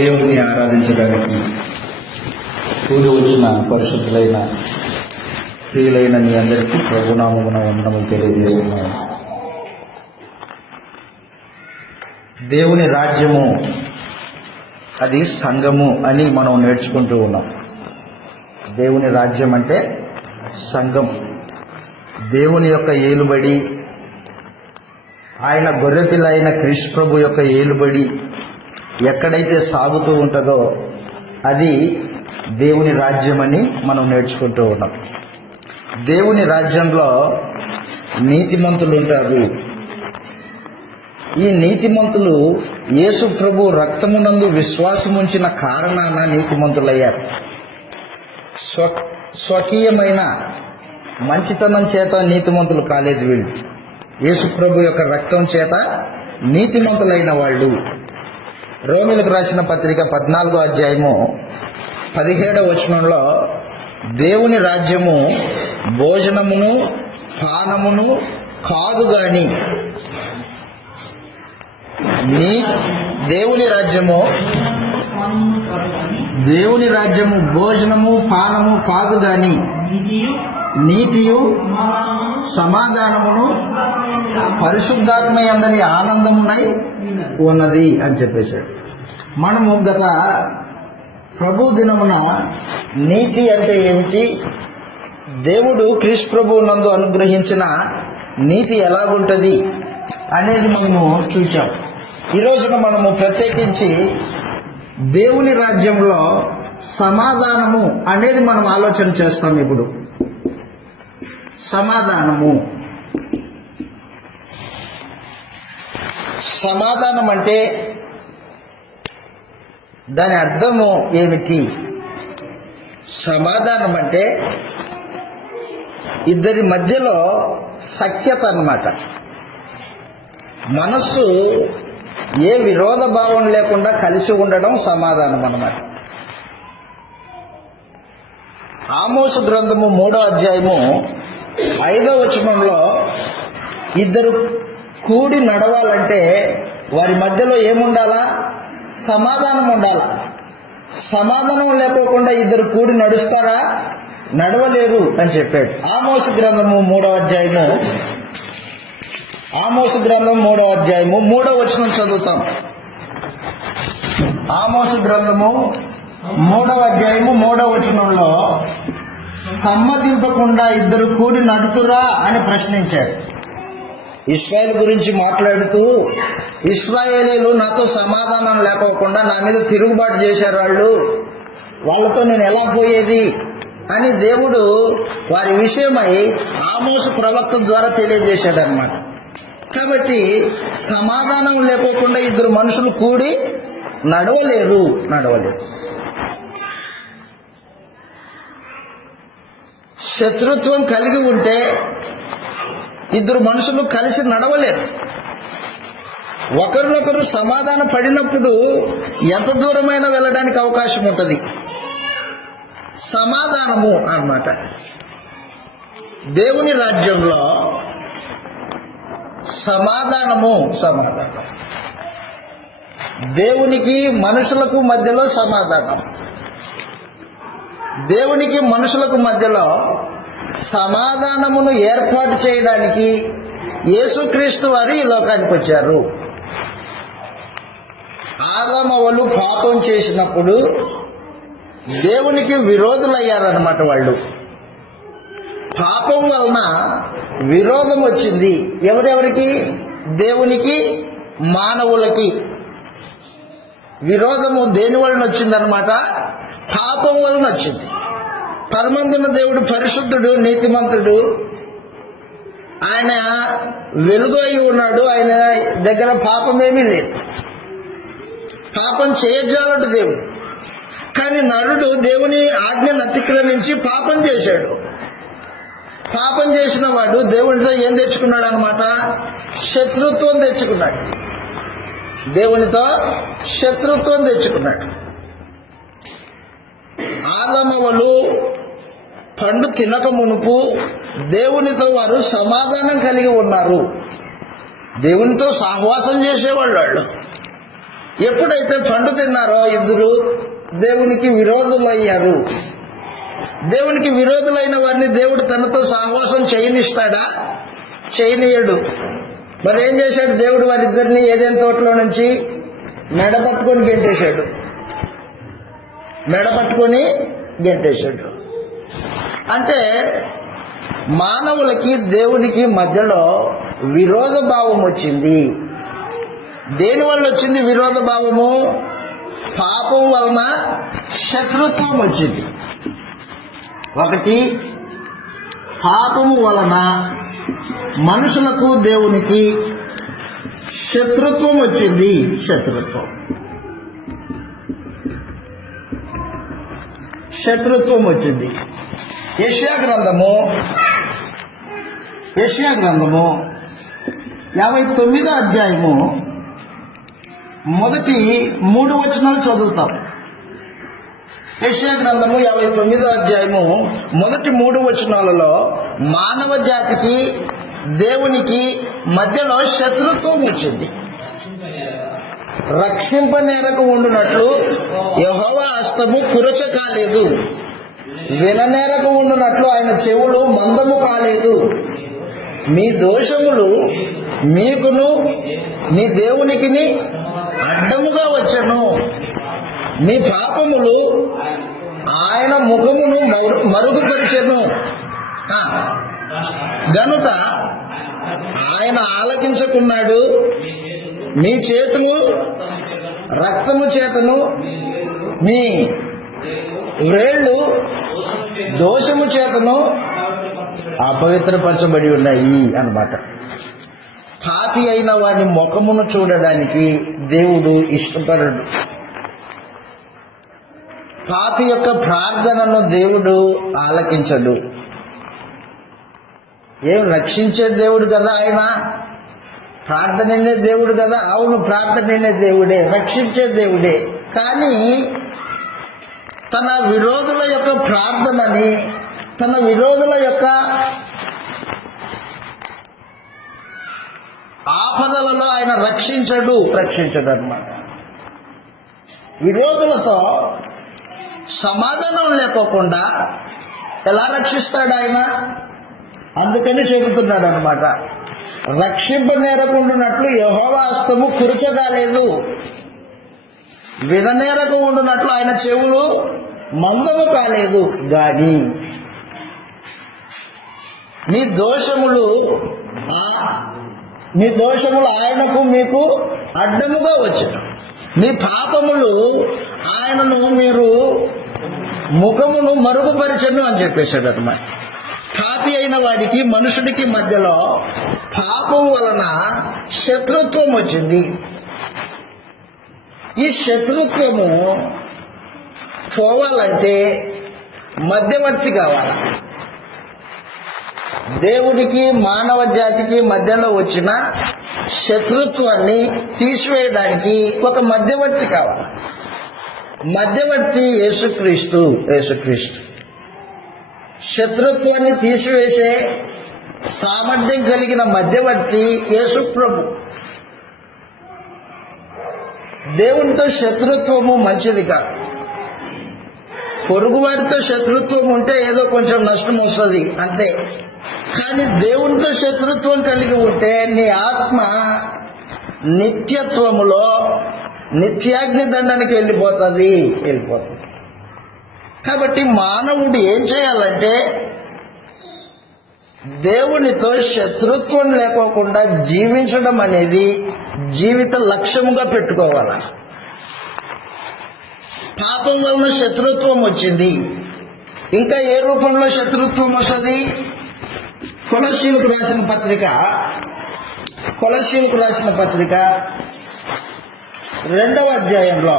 దేవుని ఆరాధించడానికి కూడి వచ్చిన పరిశుద్ధులైన ప్రియులైన మీ అందరికీ ప్రభునామమున వందనములు తెలియజేస్తున్నాను. దేవుని రాజ్యము అది సంఘము అని మనం నేర్చుకుంటూ ఉన్నాం. దేవుని రాజ్యం అంటే సంఘం, దేవుని యొక్క ఏలుబడి, ఆయన గొర్రెపిల్లైన క్రీస్తు ప్రభు యొక్క ఏలుబడి ఎక్కడైతే సాగుతూ ఉంటుందో అది దేవుని రాజ్యమని మనం నేర్చుకుంటూ ఉన్నాం. దేవుని రాజ్యంలో నీతిమంతులు ఉంటారు. ఈ నీతిమంతులు యేసు ప్రభు రక్తమునందు విశ్వాసముంచిన కారణాన నీతిమంతులయ్యారు. స్వకీయమైన మంచితనం చేత నీతిమంతులు కాలేదు. వీళ్ళు యేసు ప్రభు యొక్క రక్తం చేత నీతిమంతులైన వాళ్ళు. రోమీలకు రాసిన పత్రిక 14వ అధ్యాయము 17వ వచనంలో దేవుని రాజ్యము భోజనమును పానమును కాదు గాని దేవుని రాజ్యము భోజనము పానము కాదు గాని నీతియు సమాధానమును పరిశుద్ధాత్మ యందలి ఆనందమునై ఉన్నది అని చెప్పేశాడు. మనము గత ప్రభు దినమున నీతి అంటే ఏమిటి, దేవుడు క్రీస్తు ప్రభు నందు అనుగ్రహించిన నీతి ఎలాగుంటుంది అనేది మనము చూచాం. ఈ రోజున మనము ప్రత్యేకించి దేవుని రాజ్యంలో సమాధానము అనేది మనం ఆలోచన చేస్తాం. ఇప్పుడు సమాధానం అంటే దాని అర్థము ఏమిటి? సమాధానం అంటే ఇద్దరి మధ్యలో సఖ్యత అన్నమాట. మనస్సు ఏ విరోధ భావం లేకుండా కలిసి ఉండడం సమాధానం అన్నమాట. ఆమోసు గ్రంథము 3వ అధ్యాయము 5వ వచనంలో ఇద్దరు కూడి నడవాలంటే వారి మధ్యలో ఏముండాలా? సమాధానం ఉండాలా. సమాధానం లేకోకుండా ఇద్దరు కూడి నడుస్తారా? నడవలేరు అని చెప్పాడు. ఆమోసు గ్రంథము 3వ అధ్యాయము 3వ వచనం చదువుతాం. ఆమోసు గ్రంథము 3వ అధ్యాయము 3వ వచనంలో సమ్మతింపకుండా ఇద్దరు కూడి నడుతురా అని ప్రశ్నించాడు. ఇశ్రాయేలు గురించి మాట్లాడుతూ, ఇశ్రాయేలీలు నాతో సమాధానం లేకోకుండా నా మీద తిరుగుబాటు చేశారు, వాళ్ళతో నేను ఎలా పోయేది అని దేవుడు వారి విషయమై ఆమోసు ప్రవక్త ద్వారా తెలియజేశాడు అన్నమాట. కాబట్టి సమాధానం లేకోకుండా ఇద్దరు మనుషులు కూడి నడవలేరు. శత్రుత్వం కలిగి ఉంటే ఇద్దరు మనుషులు కలిసి నడవలేరు. ఒకరినొకరు సమాధాన పడినప్పుడు ఎంత దూరమైనా వెళ్ళడానికి అవకాశం ఉంటుంది. సమాధానము అన్నమాట. దేవుని రాజ్యంలో సమాధానం దేవునికి మనుషులకు మధ్యలో సమాధానం. దేవునికి మనుషులకు మధ్యలో సమాధానమును ఏర్పాటు చేయడానికి యేసుక్రీస్తు వారు ఈ లోకానికి వచ్చారు. ఆదామవ్వలు పాపం చేసినప్పుడు దేవునికి విరోధులయ్యారన్నమాట. వాళ్ళు పాపం వలన విరోధం వచ్చింది. ఎవరెవరికి? దేవునికి మానవులకి. విరోధము దేని వలన వచ్చిందనమాట? పాపం వలన వచ్చింది. పరమందున దేవుడు పరిశుద్ధుడు, నీతిమంతుడు. ఆయన వెలుగు అయి ఉన్నాడు. ఆయన దగ్గర పాపమేమీ లేదు. పాపం చేయజాలడు దేవుడు. కానీ నరుడు దేవుని ఆజ్ఞను అతిక్రమించి పాపం చేశాడు. పాపం చేసిన వాడు దేవునితో ఏం తెచ్చుకున్నాడు అనమాట? శత్రుత్వం తెచ్చుకున్నాడు. దేవునితో శత్రుత్వం తెచ్చుకున్నాడు. ఆదామవ్వలు పండు తినక మునుపు దేవునితో వారు సమాధానం కలిగి ఉన్నారు. దేవునితో సహవాసం చేసేవాళ్ళు వాళ్ళు. ఎప్పుడైతే పండు తిన్నారో ఇద్దరు దేవునికి విరోధులయ్యారు. దేవునికి విరోధులైన వారిని దేవుడు తనతో సహవాసం చేయనిస్తాడా? చేయనీయడు. మరి ఏం చేశాడు దేవుడు? వారిద్దరిని ఏదైనా తోటలో నుంచి మెడ పట్టుకొని గెంటేశాడు. అంటే మానవులకి దేవునికి మధ్యలో విరోధ భావం వచ్చింది. దేనివల్ల వచ్చింది విరోధ భావము? పాపం వలన శత్రుత్వం వచ్చింది. ఒకటి, పాపము వలన మనుషులకు దేవునికి శత్రుత్వం వచ్చింది. శత్రుత్వం వచ్చింది. యెషయా గ్రంథము 59వ అధ్యాయము మొదటి 3 వచనాలు చదువుతాం. యెషయా గ్రంథము 59వ అధ్యాయము మొదటి 3 వచనాలలో మానవ జాతికి దేవునికి మధ్యలో శత్రుత్వం వచ్చింది. రక్షింపనేరకు ఉండునట్లు యెహోవా హస్తము కురచ కాలేదు, విననేరకు ఉండునట్లు ఆయన చెవులు మందము కాలేదు. మీ దోషములు మీకును మీ దేవునికిని అడ్డముగా వచ్చెను, మీ పాపములు ఆయన ముఖమును మరుగుపరిచెను. గనుక ఆయన ఆలకించుకున్నాడు. మీ చేతులు రక్తము చేతను మీ వ్రేళ్ళు దోషము చేతను అపవిత్రపరచబడి ఉన్నాయి అన్నమాట. పాపి అయిన వాని ముఖమును చూడడానికి దేవుడు ఇష్టపడడు. పాపి యొక్క ప్రార్థనను దేవుడు ఆలకించడు. ఏం రక్షించే దేవుడు కదా ఆయన, ప్రార్థననే దేవుడు కదా. అవును, ప్రార్థననే దేవుడే, రక్షించే దేవుడే. కానీ తన విరోధుల యొక్క ప్రార్థనని, తన విరోధుల యొక్క ఆపదలలో ఆయన రక్షించడు అన్నమాట. విరోధులతో సమాధానం లేకోకుండా ఎలా రక్షిస్తాడు ఆయన? అందుకని చెబుతున్నాడు అనమాట, రక్షింపనేరకుండునట్లు యెహోవా హస్తము కురచగాలేదు, విననేరకు ఉండునట్లు ఆయన చెవులు మందము కాలేదు గాని మీ దోషములు ఆయనకు మీకు అడ్డముగా వచ్చారు, మీ పాపములు ఆయనను మీరు ముఖమును మరుగుపరిచను అని చెప్పేశాడు అనమాట. పాపి అయిన వాడికి మనుషుడికి మధ్యలో పాపం వలన శత్రుత్వం వచ్చింది. ఈ శత్రుత్వము పోవాలంటే మధ్యవర్తి కావాలి. దేవునికి మానవ జాతికి మధ్యలో వచ్చిన శత్రుత్వాన్ని తీసివేయడానికి ఒక మధ్యవర్తి కావాలి. మధ్యవర్తి యేసుక్రీస్తు. శత్రుత్వాన్ని తీసివేసే సామర్థ్యం కలిగిన మధ్యవర్తి యేసు ప్రభు. దేవునితో శత్రుత్వము మంచిది కాదు. పొరుగువారితో శత్రుత్వం ఉంటే ఏదో కొంచెం నష్టం వస్తుంది అంతే. కానీ దేవునితో శత్రుత్వం కలిగి ఉంటే నీ ఆత్మ నిత్యత్వములో నిత్యాగ్ని దండానికి వెళ్ళిపోతుంది. కాబట్టి మానవుడు ఏం చేయాలంటే దేవునితో శత్రుత్వం లేకోకుండా జీవించడం అనేది జీవిత లక్ష్యముగా పెట్టుకోవాలి. పాపం వలన శత్రుత్వం వచ్చింది. ఇంకా ఏ రూపంలో శత్రుత్వం వస్తుంది? కొలస్సీలకు రాసిన పత్రిక 2వ అధ్యాయంలో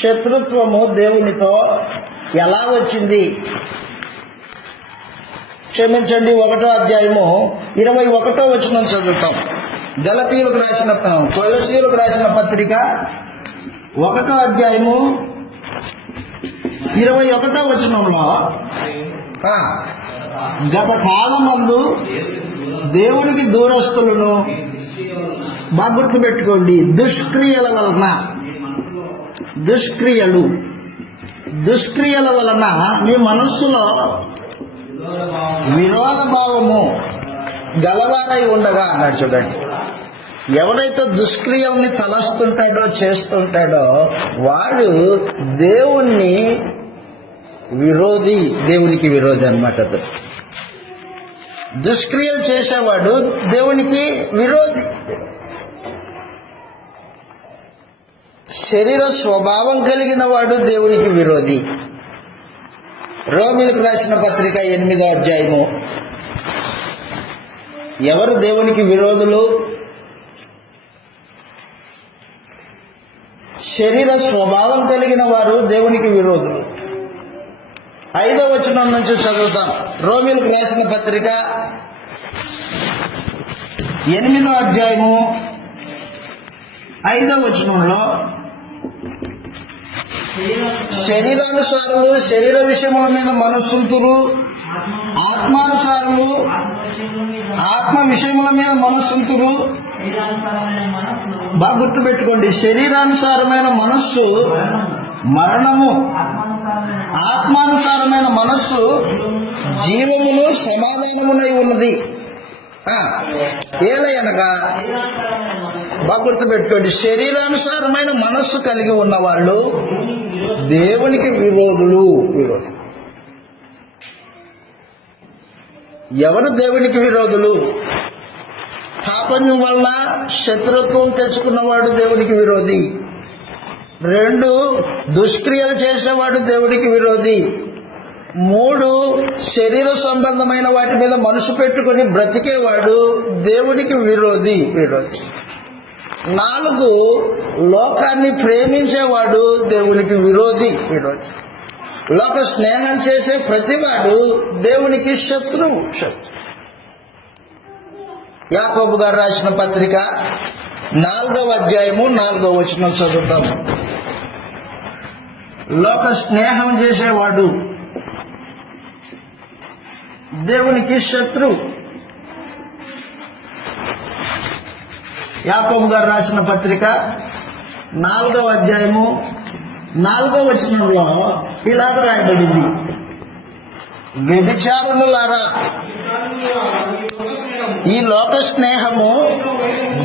శత్రుత్వము దేవునితో ఎలా వచ్చింది? క్షమించండి, 1వ అధ్యాయము 21వ వచనం చదువుతాం. కొలస్సీలకు రాసిన పత్రిక 1వ అధ్యాయము 21వ వచనంలో గత కాలమందు దేవునికి దూరస్తులను బాగా గుర్తుపెట్టుకోండి, దుష్క్రియల వలన దుష్క్రియల వలన మీ మనస్సులో విరోధ భావము గలవారై ఉండగా అన్నాడు. చూడండి, ఎవరైతే దుష్క్రియల్ని తలస్తుంటాడో చేస్తుంటాడో వాడు దేవునికి విరోధి అన్నమాట. దుష్క్రియలు చేసేవాడు దేవునికి విరోధి. శరీర స్వభావం కలిగిన వాడు దేవునికి విరోధి. రోమీలకు రాసిన పత్రిక 8వ అధ్యాయము. ఎవరు దేవునికి విరోధులు? శరీర స్వభావం కలిగిన వారు దేవునికి విరోధులు. 5వ వచనం నుంచి చదువుతాం. రోమీలకు రాసిన పత్రిక 8వ అధ్యాయము 5వ వచనంలో శరీరానుసారులు శరీర విషయముల మీద మనస్సుంతురు, ఆత్మానుసారులు ఆత్మ విషయముల మీద మనస్సుంతురు. బాగా గుర్తుపెట్టుకోండి, శరీరానుసారమైన మనస్సు మరణము, ఆత్మానుసారమైన మనస్సు జీవమును సమాధానమునై ఉన్నది. ఏలయనగా బాగా గుర్తుపెట్టుకోండి, శరీరానుసారమైన మనస్సు కలిగి ఉన్న వాళ్ళు దేవునికి విరోధులు. ఎవరు దేవునికి విరోధులు? పాపం వల్ల శత్రుత్వం తెచ్చుకున్నవాడు దేవునికి విరోధి. 2, దుష్క్రియలు చేసేవాడు దేవునికి విరోధి. 3, శరీర సంబంధమైన వాటి మీద మనసు పెట్టుకొని బ్రతికేవాడు దేవునికి విరోధి. 4, లోకాన్ని ప్రేమించేవాడు దేవునికి విరోధి. లోక స్నేహం చేసే ప్రతివాడు దేవునికి శత్రువు. యాకోబు గారు రాసిన పత్రిక 4వ అధ్యాయము 4వ వచనం చదువుతాం. లోక స్నేహం చేసేవాడు దేవునికి శత్రువు. యాకోబు గారు రాసిన పత్రిక 4వ అధ్యాయము 4వ వచనంలో ఇలాగ రాయబడింది: వ్యభిచారులారా, ఈ లోక స్నేహము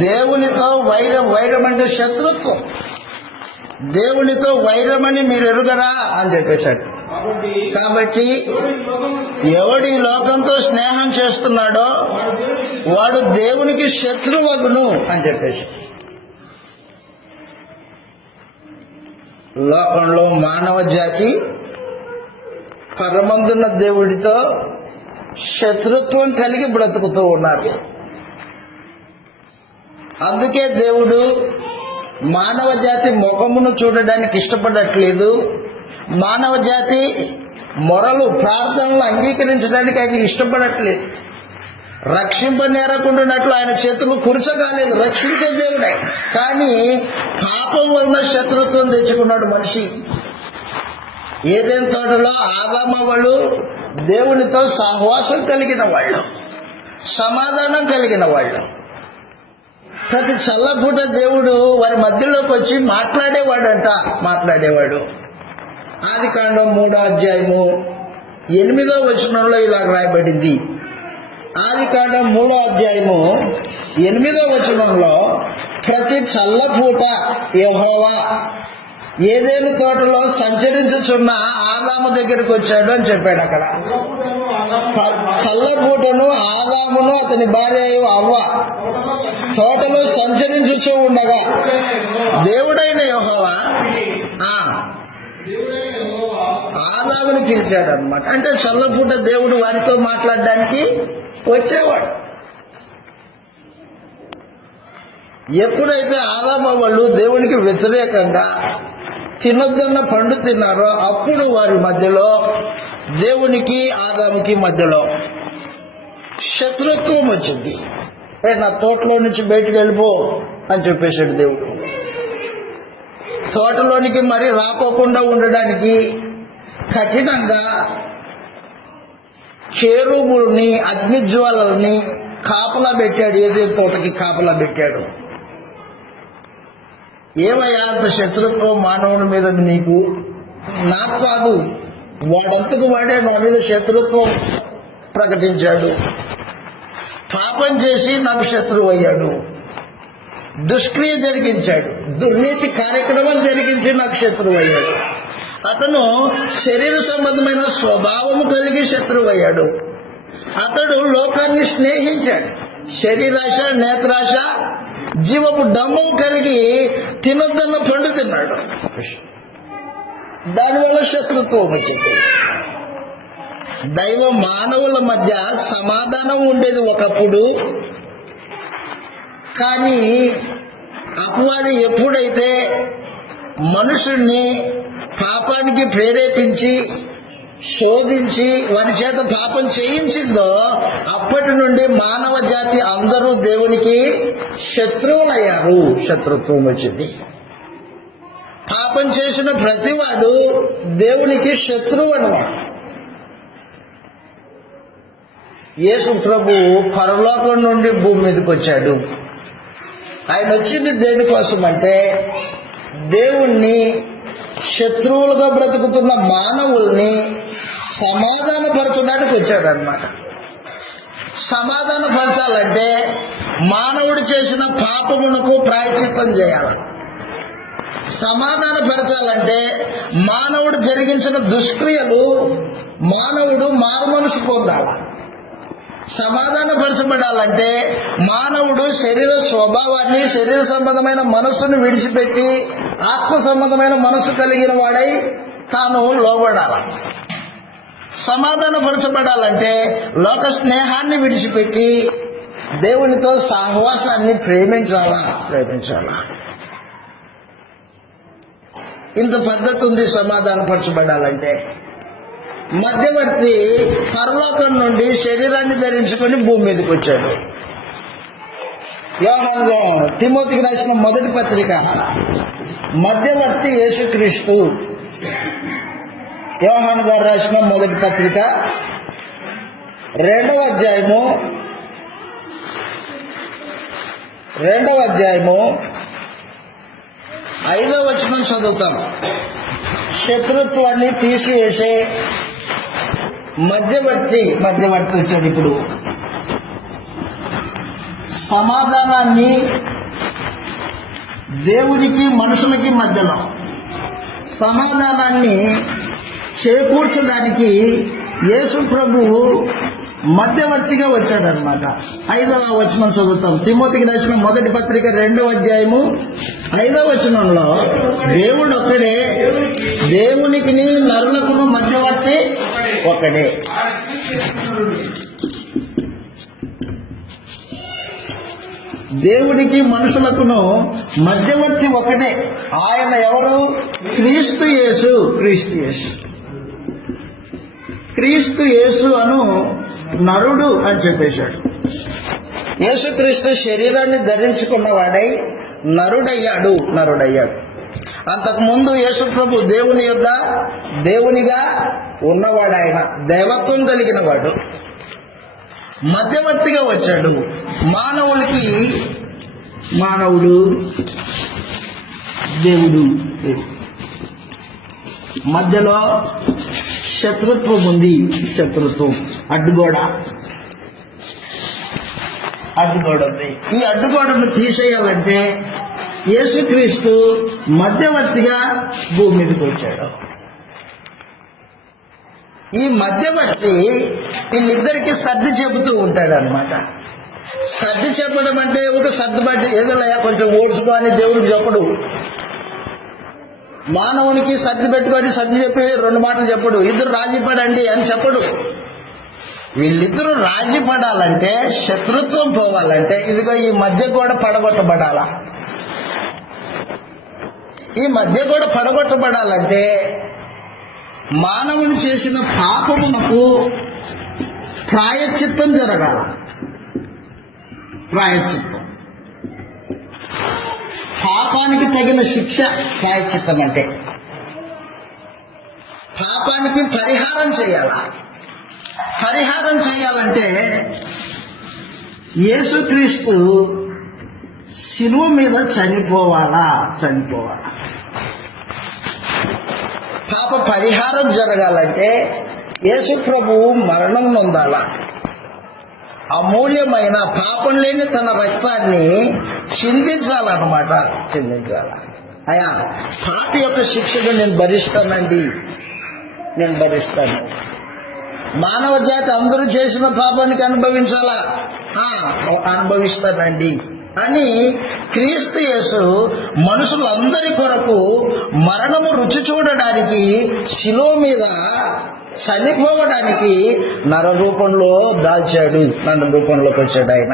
దేవునితో వైరం అంటే శత్రుత్వం. దేవునితో వైరమని మీరు ఎరుగరా అని చెప్పేశాడు. కాబట్టి ఎవడు ఈ లోకంతో స్నేహం చేస్తున్నాడో వాడు దేవునికి శత్రువగును అని చెప్పేసి. లోకంలో మానవ జాతి పరమందున్న దేవుడితో శత్రుత్వం కలిగి బ్రతుకుతూ ఉన్నారు. అందుకే దేవుడు మానవ జాతి ముఖమును చూడడానికి ఇష్టపడట్లేదు. మానవ జాతి మొరలు ప్రార్థనలు అంగీకరించడానికి ఆయన ఇష్టపడట్లేదు. రక్షింపనేరకుండానట్లు ఆయన చేతులు కురచగాలేదు. రక్షించే దేవుడే, కానీ పాపం వలన శత్రుత్వం తెచ్చుకున్నాడు మనిషి. ఏదైనా తోటలో ఆదాము వాళ్ళు దేవునితో సహవాసం కలిగిన వాళ్ళు, సమాధానం కలిగిన వాళ్ళు. ప్రతి చల్లపూట దేవుడు వారి మధ్యలోకి వచ్చి మాట్లాడేవాడు. ఆదికాండం 3వ అధ్యాయము 8వ వచనంలో ఇలా రాయబడింది. ఆదికాండం 3వ అధ్యాయము 8వ వచనంలో ప్రతి చల్లపూట యెహోవా ఏదేను తోటలో సంచరించుచున్న ఆదాము దగ్గరికి వచ్చాడు అని చెప్పాడు. అక్కడ చల్లపూటను ఆదామును అతని భార్య అవ్వ తోటలో సంచరించుచూ ఉండగా దేవుడైన యెహోవా ఆదాముని పిలిచాడు అన్నమాట. అంటే చల్లపూట దేవుడు వారితో మాట్లాడడానికి వచ్చేవాడు. ఎప్పుడైతే ఆదాము వాళ్ళు దేవునికి వ్యతిరేకంగా తినొద్దన్న పండు తిన్నారో అప్పుడు వారి మధ్యలో, దేవునికి ఆదాముకి మధ్యలో శత్రుత్వం వచ్చింది. నా తోటలో నుంచి బయటకు వెళ్ళిపో అని చెప్పేశాడు దేవుడు. తోటలోనికి మరి రాకోకుండా ఉండడానికి కఠినంగా కేరుబుల్ని, అగ్నిజ్వాలల్ని కాపలా పెట్టాడు. ఏదే తోటకి కాపలా పెట్టాడు. ఏమయ్యా అంత శత్రుత్వం మానవుని మీద నీకు? నాకు కాదు, వాడంతకు వాడే నా మీద శత్రుత్వం ప్రకటించాడు. పాపం చేసి నాకు శత్రువు అయ్యాడు, దుష్క్రియ జరిగించాడు, దుర్నీతి కార్యక్రమం జరిగించి నాకు శత్రువు అయ్యాడు. అతను శరీర సంబంధమైన స్వభావము కలిగి శత్రువు అయ్యాడు. అతడు లోకాన్ని స్నేహించాడు. శరీరాశ, నేత్రాశ, జీవపు డంబం కలిగి తినొద్దన్న పండు తిన్నాడు. దానివల్ల శత్రుత్వం వచ్చింది. దైవ మానవుల మధ్య సమాధానం ఉండేది ఒకప్పుడు. కానీ అపవాది ఎప్పుడైతే మనుషుల్ని పాపానికి ప్రేరేపించి శోధించి వారి చేత పాపం చేయించిందో అప్పటి నుండి మానవ జాతి అందరూ దేవునికి శత్రువులయ్యారు. శత్రుత్వం వచ్చింది. పాపం చేసిన ప్రతివాడు దేవునికి శత్రువు అన్నమాట. యేసు ప్రభు పరలోకం నుండి భూమి మీదకి వచ్చాడు. ఆయన వచ్చింది దేనికోసం అంటే దేవుణ్ణి శత్రువులుగా బ్రతుకుతున్న మానవుల్ని సమాధానపరచడానికి వచ్చాడు అన్నమాట. సమాధానపరచాలంటే మానవుడు చేసిన పాపమునకు ప్రాయశ్చిత్తం చేయాలి. సమాధానపరచాలంటే మానవుడు జరిగించిన దుష్క్రియలు మానవుడు మారుమనసు పొందాలి. సమాధానపరచబడాలంటే మానవుడు శరీర స్వభావాన్ని, శరీర సంబంధమైన మనస్సును విడిచిపెట్టి ఆత్మ సంబంధమైన మనస్సు కలిగిన వాడై తాను లోబడాలి. సమాధానపరచబడాలంటే లోక స్నేహాన్ని విడిచిపెట్టి దేవునితో సహవాసాన్ని ప్రేమించాలా. ఇంత పద్ధతి ఉంది సమాధానపరచబడాలంటే. మధ్యవర్తి పరలోకం నుండి శరీరాన్ని ధరించుకొని భూమి మీదకి వచ్చాడు. యోహాను తిమోతికి రాసిన మొదటి పత్రిక, మధ్యవర్తి యేసుక్రీస్తు. యోహాను గారు రాసిన మొదటి పత్రిక 2వ అధ్యాయము 5వ వచనం చదువుతాం. శత్రుత్వాన్ని తీసివేసే మధ్యవర్తి వచ్చాడు. ఇప్పుడు సమాధానాన్ని దేవునికి మనుషులకి మధ్యలో సమాధానాన్ని చేకూర్చడానికి యేసు ప్రభువు మధ్యవర్తిగా వచ్చాడనమాట. 5వ వచనం చదువుతాం. తిమోతికి రాసిన మొదటి పత్రిక 2వ అధ్యాయము 5వ వచనంలో దేవుడు ఒక్కడే, దేవునికి నరులకును మధ్యవర్తి ఒకడే. దేవునికి మనుషులకును మధ్యవర్తి ఒకటే. ఆయన ఎవరు? క్రీస్తు యేసు. క్రీస్తు యేసు అను నరుడు అని చెప్పేశాడు. యేసుక్రీస్తు శరీరాన్ని ధరించుకున్నవాడై నరుడయ్యాడు. అంతకుముందు యేసు ప్రభు దేవుని యొద్ద దేవునిగా ఉన్నవాడు. ఆయన దైవత్వం కలిగిన వాడు. మధ్యవర్తిగా వచ్చాడు. మానవుడు దేవుడు. మధ్యలో శత్రుత్వం ఉంది. అడ్డుగోడ ఉంది. ఈ అడ్డుగోడను తీసేయాలంటే యేసుక్రీస్తు మధ్యవర్తిగా భూమి మీదకి వచ్చాడు. ఈ మధ్యవర్తి వీళ్ళిద్దరికి సర్ది చెబుతూ ఉంటాడు అనమాట. సర్ది చెప్పడం అంటే ఒక సర్దుబాటు ఏదోలయా కొంచెం ఓడ్చుకో అని దేవుడికి చెప్పడు. మానవునికి సర్ది పెట్టుకొని సర్ది చెప్పి 2 మాటలు చెప్పడు. ఇద్దరు రాజీ పడండి అని చెప్పడు. వీళ్ళిద్దరూ రాజీ పడాలంటే, శత్రుత్వం పోవాలంటే ఇదిగో ఈ మధ్య గోడ పడగొట్టబడాలా. ఈ మధ్య గోడ పడగొట్టబడాలంటే మానవుని చేసిన పాపమునకు ప్రాయశ్చిత్తం జరగాల. పాపానికి తగిన శిక్ష ప్రాయశ్చిత్తం అంటే పాపానికి పరిహారం చేయాలంటే యేసుక్రీస్తు శిలువ మీద చనిపోవాలా? పాప పరిహారం జరగాలంటే యేసు ప్రభువు మరణం నొందాలా. అమూల్యమైన పాపం లేని తన రక్తాన్ని చిందించాలన్నమాట. అయ్యా, పాపి యొక్క శిక్షను నేను భరిస్తాను. మానవ జాతి అందరూ చేసిన పాపానికి అనుభవిస్తానండి అని క్రీస్తు యేసు మనుషులందరి కొరకు మరణము రుచి చూడడానికి శిలువ మీద చనిపోవడానికి నర రూపంలో దాల్చాడు, నర రూపంలోకి వచ్చాడు ఆయన.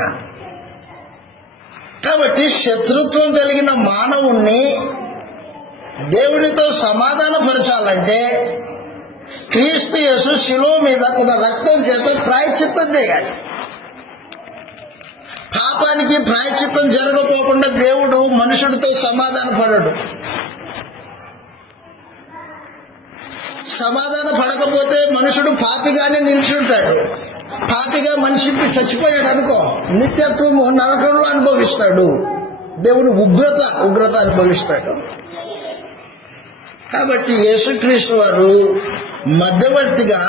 కాబట్టి శత్రుత్వం కలిగిన మానవుణ్ణి దేవునితో సమాధానపరచాలంటే క్రీస్తు యేసు శిలువ మీద తన రక్తం చేత ప్రాయశ్చిత్తం చేయాలి. పాపానికి ప్రాయశ్చిత్తం జరగపోకుండా దేవుడు మనుషుడితో సమాధాన పడకపోతే మనుషుడు పాపిగానే నిలిచుంటాడు. పాపిగా మనిషి చచ్చిపోయాడు అనుకో, నిత్యత్వము నరకంలో అనుభవిస్తాడు. దేవుడు ఉగ్రత అనుభవిస్తాడు. కాబట్టి యేసుక్రీస్తు వారు మధ్యవర్తిగా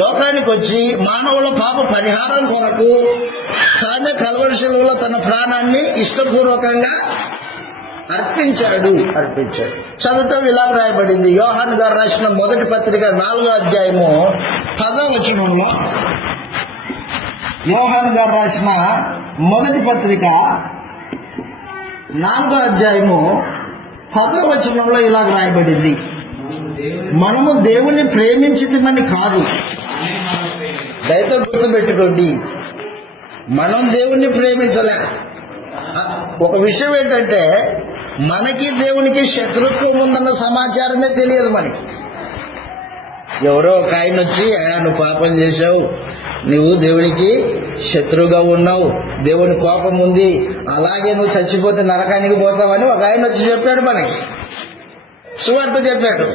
లోకానికి వచ్చి మానవుల పాప పరిహారం కొరకు తానే కల్వరి శిలువలో తన ప్రాణాన్ని ఇష్టపూర్వకంగా అర్పించాడు. చదువుతో ఇలా రాయబడింది. యోహాను గారు రాసిన మొదటి పత్రిక 4వ అధ్యాయము 10వ వచనంలో, యోహాను గారు రాసిన మొదటి పత్రిక 4వ అధ్యాయము 10వ వచనంలో ఇలాగ రాయబడింది. మనము దేవుణ్ణి ప్రేమించితిమని కాదు. దయతో గుర్తుపెట్టుకోండి, మనం దేవుణ్ణి ప్రేమించలే. ఒక విషయం ఏంటంటే, మనకి దేవునికి శత్రుత్వం ఉందన్న సమాచారమే తెలియదు మనకి. ఎవరో ఒక ఆయన వచ్చి, నువ్వు పాపం చేశావు, నువ్వు దేవునికి శత్రువుగా ఉన్నావు, దేవుని కోపం ఉంది, అలాగే నువ్వు చచ్చిపోతే నరకానికి పోతావని ఒక ఆయన వచ్చి చెప్పాడు. మనకి సువార్త చెప్పాడు.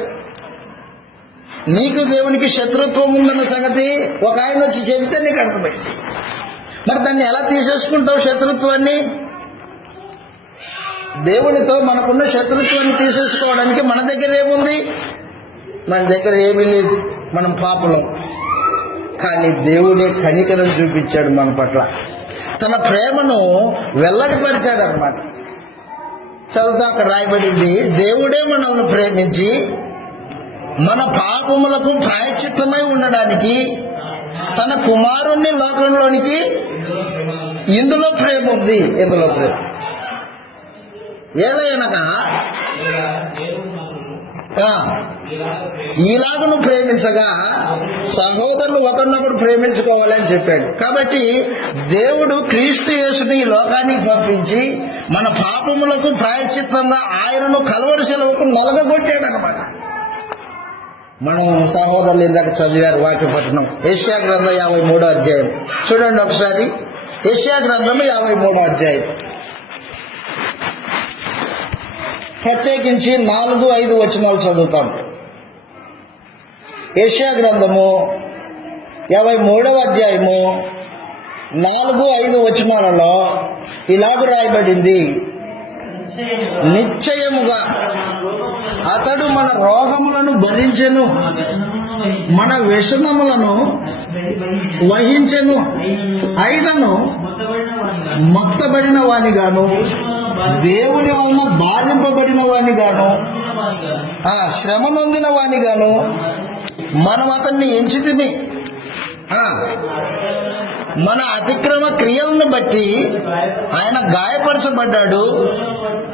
నీకు దేవునికి శత్రుత్వం ఉందన్న సంగతి ఒక ఆయన వచ్చి చెబితే నీకు అర్థమైంది. మరి దాన్ని ఎలా తీసేసుకుంటావు శత్రుత్వాన్ని? దేవునితో మనకున్న శత్రుత్వాన్ని తీసేసుకోవడానికి మన దగ్గర ఏముంది? మన దగ్గర ఏమీ లేదు. మనం పాపలం. కానీ దేవుడే కనికరం చూపించాడు మన పట్ల, తన ప్రేమను వెల్లడిపరిచాడు అన్నమాట. చదువుతా అక్కడ రాయబడింది, దేవుడే మనల్ని ప్రేమించి మన పాపములకు ప్రాయశ్చిత్తమై ఉండడానికి తన కుమారుణ్ణి లోకంలోనికి, ఇందులో ప్రేమ ఉంది. ఏదైనా ఇలాగను ప్రేమించగా సహోదరులు ఒకరినొకరు ప్రేమించుకోవాలని చెప్పాడు. కాబట్టి దేవుడు క్రీస్తు యేసుని ఈ లోకానికి పంపించి మన పాపములకు ప్రాయశ్చిత్తంగా ఆయనను కల్వరి శిలువకు నలగగొట్టాడు అనమాట. మనం సహోదరులు ఇందాక చదివారు వాక్యపట్నం. యెషయా గ్రంథం 53వ అధ్యాయం చూడండి ఒకసారి. యెషయా గ్రంథం 53వ అధ్యాయం, ప్రత్యేకించి 4-5 వచనాలు చదువుతాం. యెషయా గ్రంథము 53వ అధ్యాయము 4-5 వచనాలలో ఇలాగ రాయబడింది. నిశ్చయముగా అతడు మన రోగములను భరించెను, మన వ్యసనములను వహించెను, అయినను మొత్తబడిన వానిగాను, దేవుని వలన బాధింపబడిన వానిగాను, శ్రమ నొందిన వానిగాను మనం అతన్ని ఎంచితిమి. మన అతిక్రమ క్రియలను బట్టి ఆయన గాయపరచబడ్డాడు,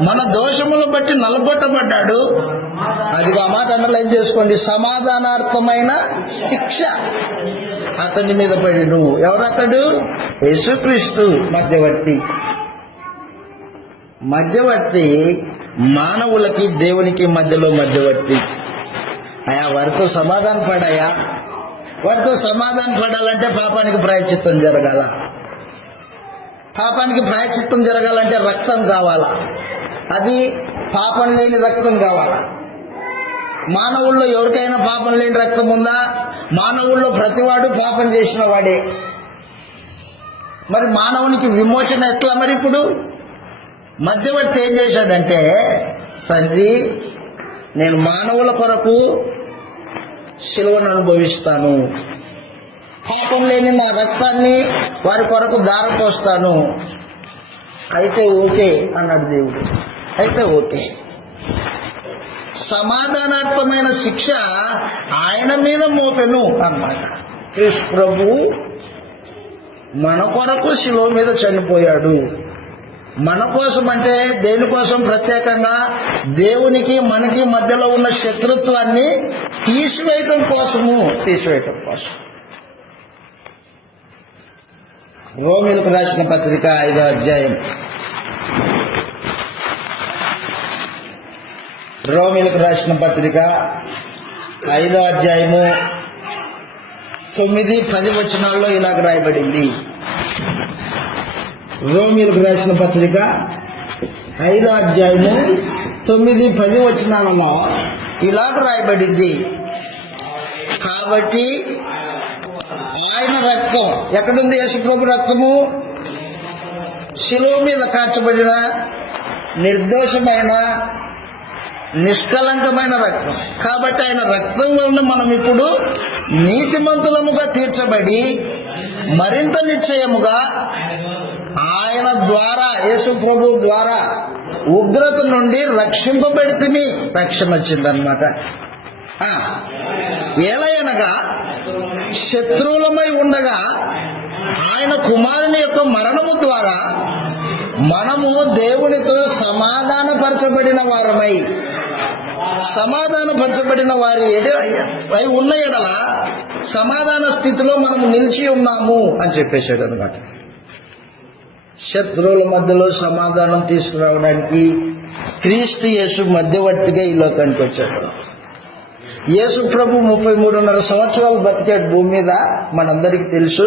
మన దోషములను బట్టి నలగొట్టబడ్డాడు. అది ఆ మాట అండర్లైన్ చేసుకోండి. సమాధానార్థమైన శిక్ష అతని మీద పడిను. ఎవరతడు? యేసుక్రీస్తు మధ్యవర్తి, మానవులకి దేవునికి మధ్యలో మధ్యవర్తి. వారితో సమాధాన పడాయా? వారితో సమాధాన పడాలంటే పాపానికి ప్రాయశ్చిత్తం జరగాల. పాపానికి ప్రాయశ్చిత్తం జరగాలంటే రక్తం కావాలా. అది పాపం లేని రక్తం కావాలా. మానవుల్లో ఎవరికైనా పాపం లేని రక్తం ఉందా? మానవుల్లో ప్రతివాడు పాపం చేసిన వాడే. మరి మానవునికి విమోచన ఎట్లా? మరి ఇప్పుడు మధ్యవర్తి ఏం చేశాడంటే, తండ్రి నేను మానవుల కొరకు శిలువను అనుభవిస్తాను, పాపం లేని నా రక్తాన్ని వారి కొరకు ధారపోస్తాను, అయితే ఓకే అన్నాడు దేవుడు. అయితే ఓకే. సమాధానార్థమైన శిక్ష ఆయన మీద మోపెను అన్నమాట. యేసు ప్రభు మన కొరకు శిలువ మీద చనిపోయాడు. మన కోసం అంటే దేనికోసం? ప్రత్యేకంగా దేవునికి మనకి మధ్యలో ఉన్న శత్రుత్వాన్ని తీసివేయటం కోసం. రోమీయులకు రాసిన పత్రిక 5వ అధ్యాయం. రోమీయులకు రాసిన పత్రిక 5వ అధ్యాయము 9-10 వచనాల్లో ఇలాగ రాయబడింది. రోమీయులకు రాసిన పత్రిక 5వ అధ్యాయము 9-10 వచనాలలో ఇలాగ రాయబడింది. కాబట్టి ఆయన రక్తం ఎక్కడుంది? యేసుప్రభు రక్తము శిలువ మీద కాల్చబడిన నిర్దోషమైన నిష్కలంకమైన రక్తం. కాబట్టి ఆయన రక్తం వలన మనం ఇప్పుడు నీతిమంతులముగా తీర్చబడి మరింత నిశ్చయముగా ఆయన ద్వారా, యేసు ప్రభు ద్వారా ఉగ్రత నుండి రక్షింపబడితిమి. రక్షణ వచ్చిందనమాట. ఏలయనగా శత్రువులమై ఉండగా ఆయన కుమారుని యొక్క మరణము ద్వారా మనము దేవునితో సమాధానపరచబడిన వారమై, సమాధానపరచబడిన వారి అయి ఉన్న ఎడల సమాధాన స్థితిలో మనము నిలిచి ఉన్నాము అని చెప్పేశాడు అనమాట. శత్రువుల మధ్యలో సమాధానం తీసుకురావడానికి క్రీస్తు యేసు మధ్యవర్తిగా ఈ లోకానికి వచ్చాడు. యేసు ప్రభు 33.5 సంవత్సరాలు బతికాడు భూమి మీద, మనందరికీ తెలుసు.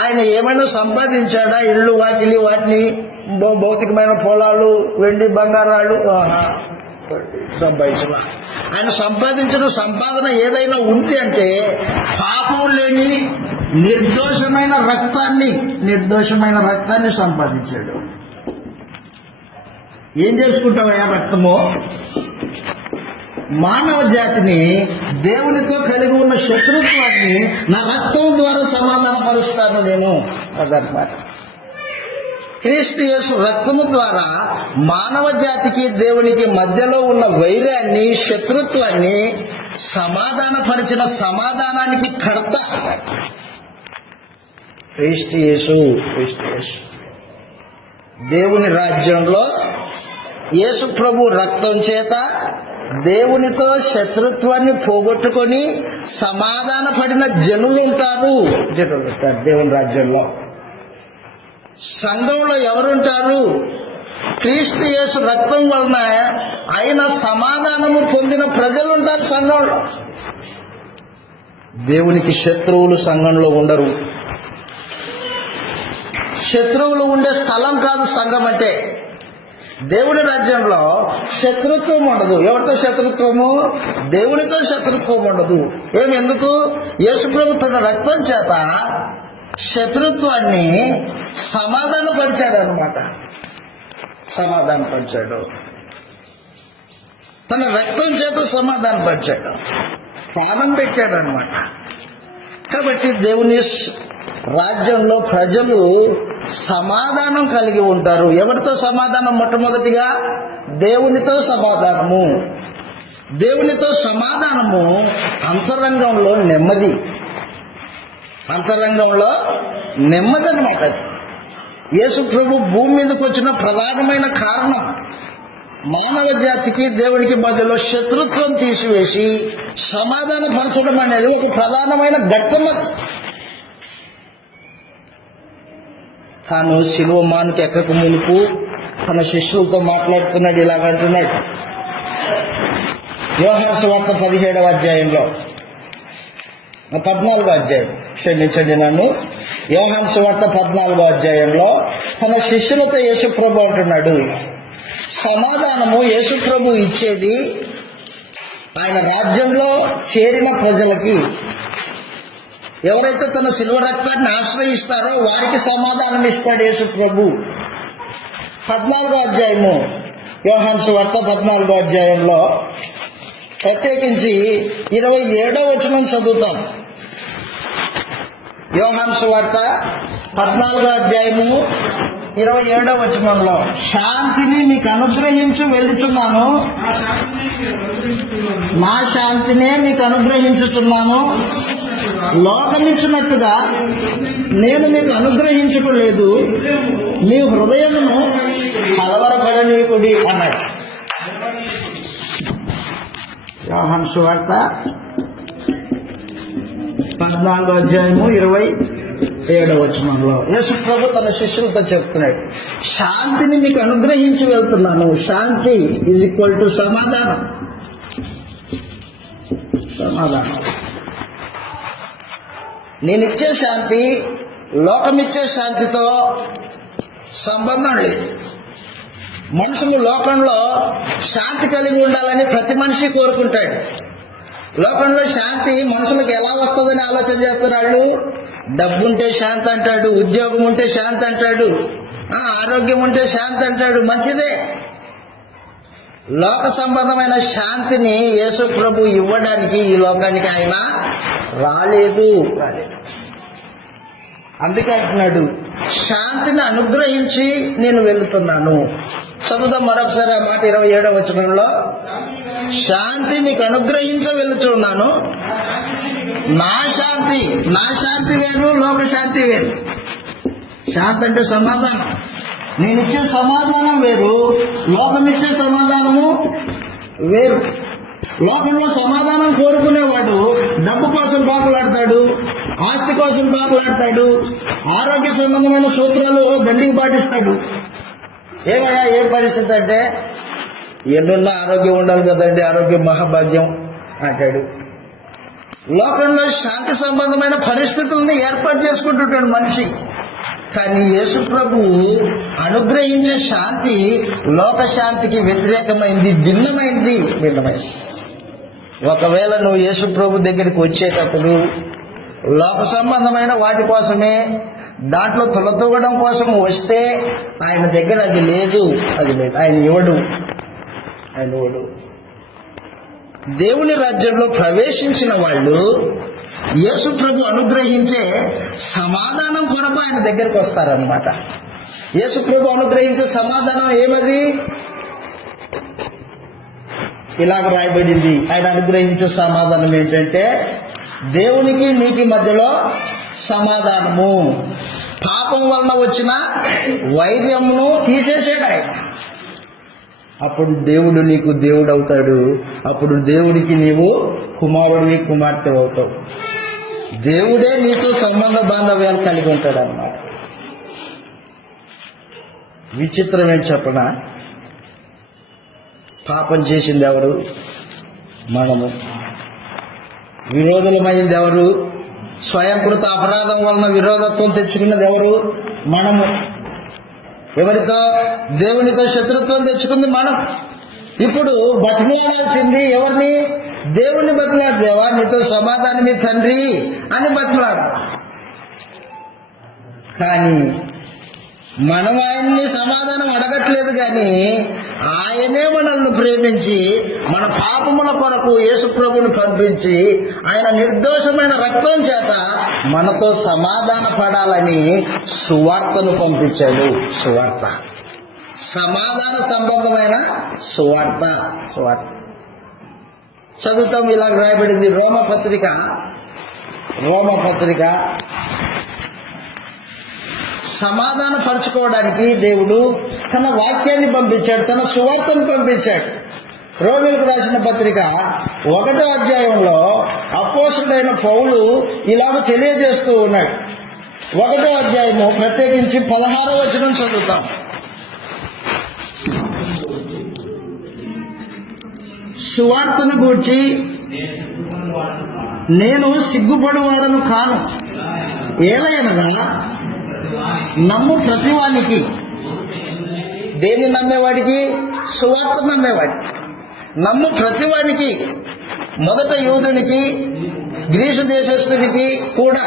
ఆయన ఏమైనా సంపాదించాడా? ఇళ్ళు వాకిలి వాటిని, భౌతికమైన పొలాలు, వెండి బంగారాలు సంపాదించిన. ఆయన సంపాదించిన సంపాదన ఏదైనా ఉంది అంటే పాపం లేని నిర్దోషమైన రక్తాన్ని సంపాదించాడు. ఏం చేసుకుంటావయ్యా రక్తము? మానవ జాతిని దేవునితో కలిగి ఉన్న శత్రుత్వాన్ని నా రక్తం ద్వారా సమాధానపరుస్తాను నేను అదనమాట. క్రీస్తు యేసు రక్తము ద్వారా మానవ జాతికి దేవునికి మధ్యలో ఉన్న వైరాన్ని, శత్రుత్వాన్ని సమాధానపరిచిన సమాధానానికి కర్త క్రీస్తు యేసు. దేవుని రాజ్యంలో యేసు ప్రభు రక్తం చేత దేవునితో శత్రుత్వాన్ని పోగొట్టుకొని సమాధాన పడిన జనులు ఉంటారు దేవుని రాజ్యంలో. సంఘంలో ఎవరుంటారు? క్రీస్తు యేసు రక్తం వలన ఆయన సమాధానము పొందిన ప్రజలు ఉంటారు సంఘంలో. దేవునికి శత్రువులు సంఘంలో ఉండరు. శత్రువులు ఉండే స్థలం కాదు సంఘం అంటే. దేవుని రాజ్యంలో శత్రుత్వం ఉండదు. ఎవరితో శత్రుత్వము? దేవునితో శత్రుత్వం ఉండదు. ఎందుకు? యేసుప్రభు తన రక్తం చేత శత్రుత్వాన్ని సమాధానపరిచాడు అనమాట. సమాధానపరిచాడు, తన రక్తం చేత సమాధానపరిచాడు, ప్రాణం పెట్టాడు అనమాట. కాబట్టి దేవుని రాజ్యంలో ప్రజలు సమాధానం కలిగి ఉంటారు. ఎవరితో సమాధానం? మొట్టమొదటిగా దేవునితో సమాధానము. దేవునితో సమాధానము అంతరంగంలో నెమ్మది. అన్నమాట. యేసు ప్రభు భూమి మీదకి వచ్చిన ప్రధానమైన కారణం మానవ జాతికి దేవునికి మధ్యలో శత్రుత్వం తీసివేసి సమాధానపరచడం అనేది ఒక ప్రధానమైన ఘట్టం. తాను శిలువ మానుకు ఎక్కక మునుపు తన శిష్యులతో మాట్లాడుతున్నాడు, ఇలాగంటున్నాడు. యోహాను సువార్త 17వ అధ్యాయంలో 14వ అధ్యాయం, క్షమించండి నన్ను, యోహాను సువార్త 14వ అధ్యాయంలో తన శిష్యులతో యేసుప్రభు అంటున్నాడు, సమాధానము యేసుప్రభు ఇచ్చేది ఆయన రాజ్యంలో చేరిన ప్రజలకి. ఎవరైతే తన శిలువ రక్తాన్ని ఆశ్రయిస్తారో వారికి సమాధానం ఇస్తాడు యేసు ప్రభు. 14వ అధ్యాయము, యోహాను సువార్త 14వ అధ్యాయంలో ప్రత్యేకించి 27వ వచనం చదువుతాం. యోహాను సువార్త 14వ అధ్యాయము 27వ వచనంలో, శాంతిని మీకు అనుగ్రహించు వెళ్ళుచున్నాను, నా శాంతినే మీకు అనుగ్రహించుచున్నాను, లోకమిచ్చినట్టుగా నేను మీకు అనుగ్రహించుకోలేదు, మీ హృదయమును కలవరపడనీకుడి అన్నాడు. యోహాను సువార్త 14వ అధ్యాయము 27వ వచనంలో యేసు ప్రభు తన శిష్యులతో చెప్తున్నాడు, శాంతిని మీకు అనుగ్రహించి వెళ్తున్నాను. శాంతి ఈజ్ ఈక్వల్ టు సమాధానం. సమాధానం నేనిచ్చే శాంతి లోకమిచ్చే శాంతితో సంబంధం లేదు. మనుషులు లోకంలో శాంతి కలిగి ఉండాలని ప్రతి మనిషి కోరుకుంటాడు. లోకంలో శాంతి మనుషులకు ఎలా వస్తుందని ఆలోచన చేస్తారు. వాళ్ళు డబ్బు ఉంటే శాంతి అంటాడు, ఉద్యోగం ఉంటే శాంతి అంటాడు, ఆరోగ్యం ఉంటే శాంతి అంటాడు. మంచిదే. లోక సంబంధమైన శాంతిని యేసు ప్రభు ఇవ్వడానికి ఈ లోకానికి ఆయన రాలేదు. అందుకే అంటున్నాడు, శాంతిని అనుగ్రహించి నేను వెళుతున్నాను. చదువుదాం మరొకసారి ఆ మాట 27వ వచనంలో, శాంతి నీకు అనుగ్రహించ వెళుతున్నాను, నా శాంతి వేరు, లోక శాంతి వేరు. శాంతి అంటే సమాధానం. నేనిచ్చే సమాధానం వేరు, లోకమిచ్చే సమాధానము వేరు. లోకంలో సమాధానం కోరుకునేవాడు డబ్బు కోసం పాకులాడతాడు, ఆస్తి కోసం పాకులాడతాడు, ఆరోగ్య సంబంధమైన సూత్రాలు దండికి పాటిస్తాడు. ఏమయ్యా ఏ పరిస్థితి అంటే, ఎన్నున్నా ఆరోగ్యం ఉండాలి కదండి, ఆరోగ్యం మహాభాగ్యం అంటాడు. లోకంలో శాంతి సంబంధమైన పరిస్థితులను ఏర్పాటు చేసుకుంటుంటాడు మనిషి. కానీ యేసు ప్రభు అనుగ్రహించే శాంతి లోక శాంతికి వ్యతిరేకమైంది, భిన్నమైంది. ఒకవేళ నువ్వు యేసు ప్రభు దగ్గరికి వచ్చేటప్పుడు లోక సంబంధమైన వాటి కోసమే, దాంట్లో తొలతూగడం కోసం వస్తే ఆయన దగ్గర అది లేదు. ఆయన ఇవ్వడు. దేవుని రాజ్యంలో ప్రవేశించిన వాళ్ళు యేసు ప్రభు అనుగ్రహించే సమాధానం కొరకు ఆయన దగ్గరికి వస్తారనమాట. యేసు ప్రభు అనుగ్రహించే సమాధానం ఏమది? ఇలాగ రాయబడింది. ఆయన అనుగ్రహించే సమాధానం ఏంటంటే, దేవునికి నీకు మధ్యలో సమాధానము, పాపం వలన వచ్చిన వైర్యమును తీసేసాడు ఆయన. అప్పుడు దేవుడు నీకు దేవుడు అవుతాడు. అప్పుడు దేవుడికి నీవు కుమారుడివి, కుమార్తె అవుతావు. దేవుడే నీతో సంబంధ బాంధవ్యాలు కలిగి ఉంటాడు అన్నమాట. విచిత్రం ఏంటి చెప్పనా? పాపం చేసింది ఎవరు? మనము. విరోధులమైంది ఎవరు? స్వయంకృత అపరాధం వలన విరోధత్వం తెచ్చుకున్నది ఎవరు? మనము. ఎవరితో? దేవునితో శత్రుత్వం తెచ్చుకుంది మనం. ఇప్పుడు బతిమలాడాల్సింది ఎవరిని? దేవుని బతిమలాడు. దేవా నీతో సమాధానమే తండ్రి అని బతిమలాడాలి. కానీ మనం ఆయన్ని సమాధానం అడగట్లేదు. కానీ ఆయనే మనల్ని ప్రేమించి మన పాపముల కొరకు యేసు ప్రభువును పంపించి ఆయన నిర్దోషమైన రక్తం చేత మనతో సమాధాన పడాలని సువార్తను పంపించాడు. సువార్త, సమాధాన సంబంధమైన సువార్త. చదువుతాం. ఇలా రాయబడింది రోమపత్రిక సమాధాన పరచుకోవడానికి దేవుడు తన వాక్యాన్ని పంపించాడు, తన సువార్తను పంపించాడు. రోమీయులకు రాసిన పత్రిక 1వ అధ్యాయంలో అపోస్తలుడైన పౌలు ఇలాగ తెలియజేస్తూ ఉన్నాడు. 1వ అధ్యాయము ప్రత్యేకించి 16వ వచనం చదువుతాం. సువార్తను గూర్చి నేను సిగ్గుపడువాడను కాను, ఏలయనగా నమ్ము ప్రతివానికి. దేన్ని నమ్మేవాడికి? సువార్త నమ్మేవాడికి. నమ్ము ప్రతివానికి, మొదట యూదునికి గ్రీసు దేశస్థుడికి కూడా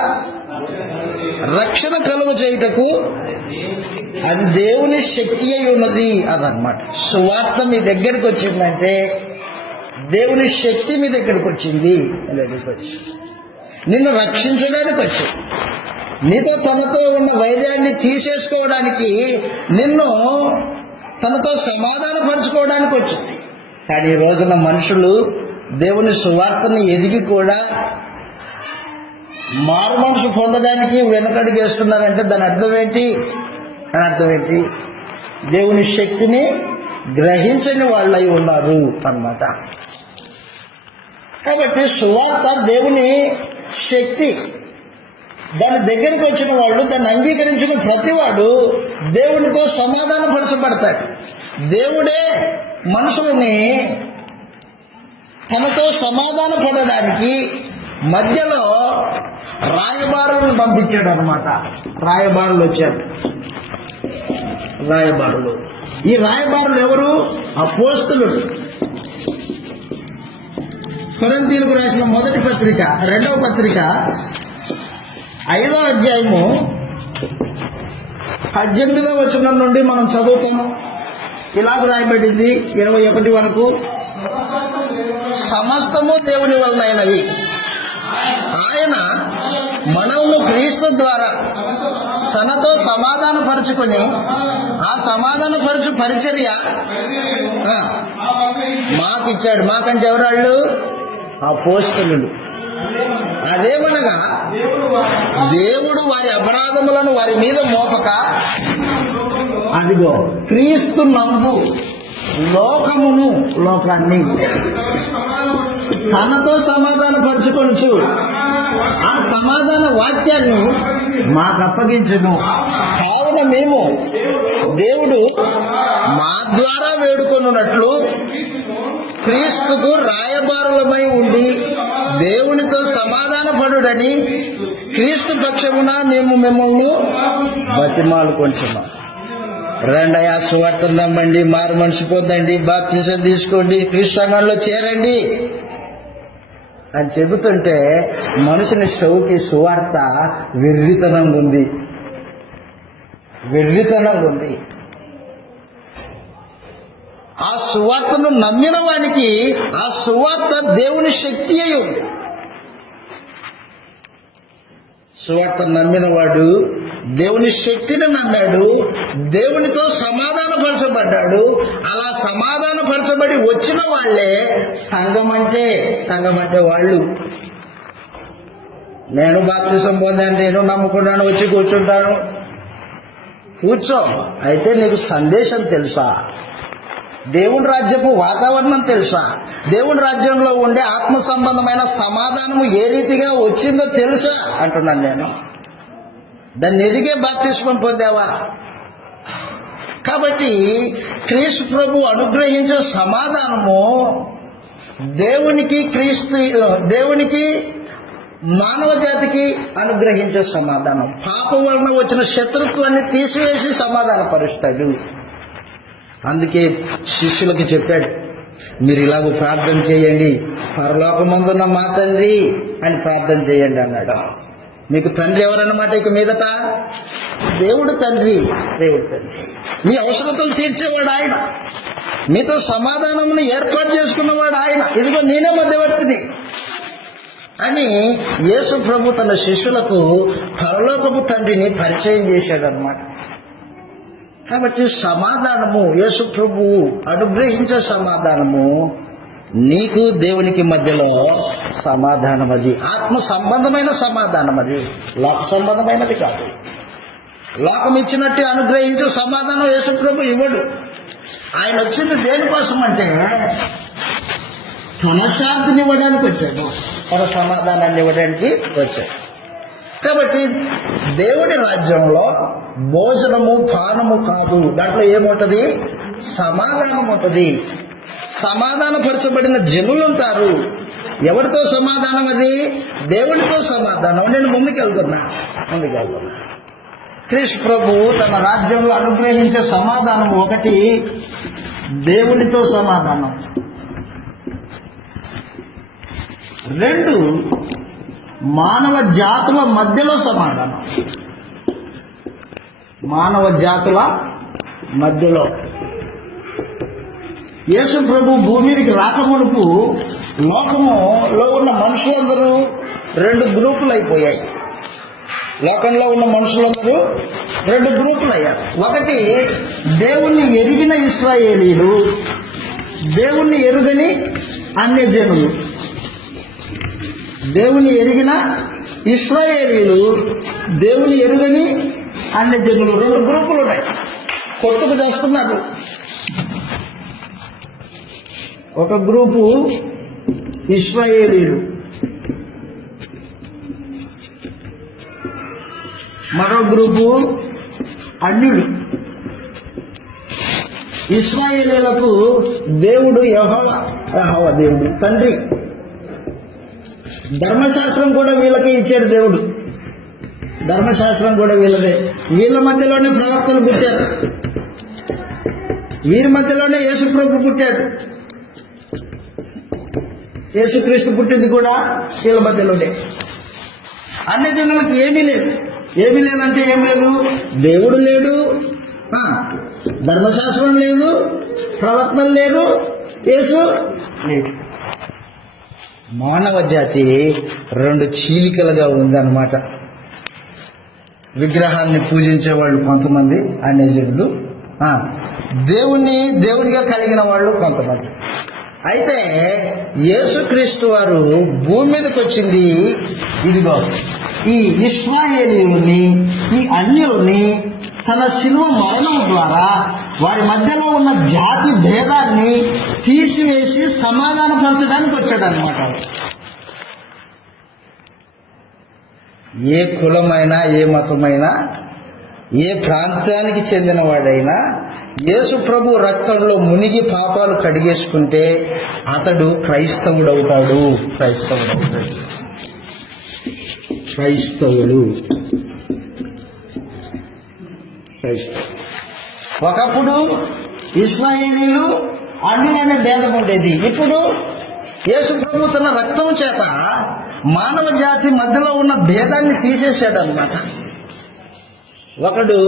రక్షణ కలుగు చేయుటకు అది దేవుని శక్తి అయి ఉన్నది. అదనమాట సువార్త మీ దగ్గరికి వచ్చిందంటే దేవుని శక్తి మీ దగ్గరికి వచ్చింది. నిన్ను రక్షించడానికి వచ్చింది. నీతో తనతో ఉన్న వైర్యాన్ని తీసేసుకోవడానికి, నిన్ను తనతో సమాధానపరచుకోవడానికి వచ్చింది. కానీ ఈ రోజున మనుషులు దేవుని సువార్తని ఎదిగి కూడా మారు మనసు పొందడానికి వెనకడుగు వేస్తున్నారంటే దాని అర్థం ఏంటి? దేవుని శక్తిని గ్రహించని వాళ్ళై ఉన్నారు అన్నమాట. కాబట్టి సువార్త దేవుని శక్తి. దాని దగ్గరికి వచ్చిన వాళ్ళు, దాన్ని అంగీకరించిన ప్రతివాడు దేవునితో సమాధానపరచబడతాడు. దేవుడే మనుషులని తనతో సమాధాన పడడానికి మధ్యలో రాయబారులను పంపించాడు అనమాట. రాయబారులు వచ్చారు. ఈ రాయబారులు ఎవరు? అపోస్తలులు. కొరింథీయులకు రాసిన మొదటి పత్రిక 2వ పత్రిక 5వ అధ్యాయము 18వ వచనం నుండి మనం చదువుతాం. ఇలాగ రాయబడింది 21 వరకు. సమస్తము దేవుని వలనైనవి, ఆయన మనల్ని క్రీస్తు ద్వారా తనతో సమాధానపరుచుకొని ఆ సమాధానపరచు పరిచర్య మాకిచ్చాడు. మాకంటే ఎవరాళ్ళు? అపోస్తలులు. అదేమనగా దేవుడు వారి అపరాధములను వారి మీద మోపక, అదిగో క్రీస్తు నందు లోకాన్ని తనతో సమాధానపరచుకొనుచు ఆ సమాధాన వాక్యాన్ని మాకు అప్పగించును. కావున మేము దేవుడు మా ద్వారా వేడుకొనున్నట్లు క్రీస్తుకు రాయబారులమై ఉండి దేవునితో సమాధానపడుడని క్రీస్తు పక్షమున మేము మిమ్మల్ని బతిమాలుకొంటున్నాం. రండయ్యా, సువార్తను నమ్మండి, మారు మనసు పొందండి, బాప్తిసం తీసుకోండి, క్రీస్తు సంఘంలో చేరండి అని చెబుతుంటే మనుషుని షౌకి సువార్త వెర్రితనంగా ఉంది. ఆ సువార్తను నమ్మిన వానికి ఆ సువార్త దేవుని శక్తి అయి ఉంది. సువార్త నమ్మిన వాడు దేవుని శక్తిని నమ్మాడు, దేవునితో సమాధానపరచబడ్డాడు. అలా సమాధానపరచబడి వచ్చిన వాళ్లే సంఘం అంటే వాళ్ళు. నేను బాప్తిసం పొందాను, నేను నమ్ముకున్నాను, వచ్చి కూర్చుంటాను. కూర్చో, అయితే నీకు సందేశం తెలుసా? దేవుని రాజ్యపు వాతావరణం తెలుసా? దేవుని రాజ్యంలో ఉండే ఆత్మ సంబంధమైన సమాధానము ఏ రీతిగా వచ్చిందో తెలుసా అంటున్నాను నేను. దాన్ని ఎరిగే బాప్తిస్మం పొందావా? కాబట్టి క్రీస్తు ప్రభు అనుగ్రహించే సమాధానము దేవునికి మానవ జాతికి అనుగ్రహించే సమాధానం. పాపం వలన వచ్చిన శత్రుత్వాన్ని తీసివేసి సమాధానపరుస్తాడు. అందుకే శిష్యులకు చెప్పాడు, మీరు ఇలాగ ప్రార్థన చేయండి, పరలోకమందున్న మా తండ్రి అని ప్రార్థన చేయండి అన్నాడు. మీకు తండ్రి ఎవరన్నమాట? ఇక మీదట దేవుడు తండ్రి. మీ అవసరతలు తీర్చేవాడు ఆయన, మీతో సమాధానమును ఏర్పాటు చేసుకున్నవాడు ఆయన. ఇదిగో నేనే మధ్యవర్తిని అని యేసు ప్రభు తన శిష్యులకు పరలోకపు తండ్రిని పరిచయం చేశాడు అన్నమాట. కాబట్టి సమాధానము, యేసు ప్రభువు అనుగ్రహించే సమాధానము నీకు దేవునికి మధ్యలో సమాధానం. అది ఆత్మ సంబంధమైన సమాధానం, అది లోక సంబంధమైనది కాదు. లోకం ఇచ్చినట్టు అనుగ్రహించే సమాధానం యేసు ప్రభు ఇవ్వడు. ఆయన వచ్చింది దేనికోసం అంటే తన శాంతిని ఇవ్వడానికి వచ్చాడు, తన సమాధానాన్ని ఇవ్వడానికి వచ్చాడు. కాబట్టి దేవుని రాజ్యంలో భోజనము పానము కాదు, దాంట్లో ఏముంటది? సమాధానం ఉంటుంది. సమాధానపరచబడిన జనులు ఉంటారు. ఎవరితో సమాధానం? అది దేవునితో సమాధానం. నేను ముందుకెళ్తున్నా. క్రీస్తు ప్రభు తన రాజ్యంలో అనుగ్రహించే సమాధానం ఒకటి, దేవునితో సమాధానం. 2 మానవ జాతుల మధ్యలో సమాధానం. మానవ జాతుల మధ్యలో యేసు ప్రభు భూమి మీదకి రాకమునుపు లోకములో ఉన్న మనుషులందరూ 2 గ్రూపులు అయిపోయాయి. లోకంలో ఉన్న మనుషులందరూ 2 గ్రూపులు అయ్యారు. ఒకటి దేవుణ్ణి ఎరిగిన ఇశ్రాయేలీలు, దేవుణ్ణి ఎరుగని అన్యజనులు. దేవుని ఎరిగిన ఇశ్రాయేలీలు, దేవుని ఎరుగని అన్యజనులు 2 గ్రూపులు ఉన్నాయి. కొట్టుకు చేస్తున్నారు. ఒక గ్రూపు ఇశ్రాయేలీలు, మరో గ్రూపు అన్యులు. ఇశ్రాయేలీలకు దేవుడు యెహోవా దేవుడు తండ్రి. ధర్మశాస్త్రం కూడా వీళ్ళకి ఇచ్చాడు దేవుడు. ధర్మశాస్త్రం కూడా వీళ్ళదే. వీళ్ళ మధ్యలోనే ప్రవక్తలు పుట్టారు. వీరి మధ్యలోనే యేసుప్రభు పుట్టాడు. యేసుక్రీస్తు పుట్టింది కూడా వీళ్ళ మధ్యలోనే. అన్ని జనులకు ఏమీ లేదు. ఏమీ లేదంటే ఏం లేదు. దేవుడు లేడు, ధర్మశాస్త్రం లేదు, ప్రవక్తలు లేరు, యేసు లేడు. మానవ జాతి 2 చీలికలుగా ఉందన్నమాట. విగ్రహాన్ని పూజించే వాళ్ళు కొంతమంది అన్యజనులు, దేవునిగా కలిగిన వాళ్ళు కొంతమంది. అయితే యేసుక్రీస్తు వారు భూమి మీదకి వచ్చింది ఇదిగో ఈ ఇశ్రాయేలీయుల్ని, ఈ అన్యుల్ని తన శిలువ మరణం ద్వారా వారి మధ్యలో ఉన్న జాతి భేదాన్ని తీసివేసి సమాధానపరచడానికి వచ్చాడు అనమాట. ఏ కులమైనా, ఏ మతమైనా, ఏ ప్రాంతానికి చెందిన వాడైనా యేసు ప్రభు రక్తంలో మునిగి పాపాలు కడిగేసుకుంటే అతడు క్రైస్తవుడవుతాడు. ఒకప్పుడు ఇశ్రాయేలీలు అన్యులనే భేదం ఉండేది. ఇప్పుడు యేసు ప్రభు తన రక్తం చేత మానవ జాతి మధ్యలో ఉన్న భేదాన్ని తీసేశాడు అన్నమాట. ఒకడు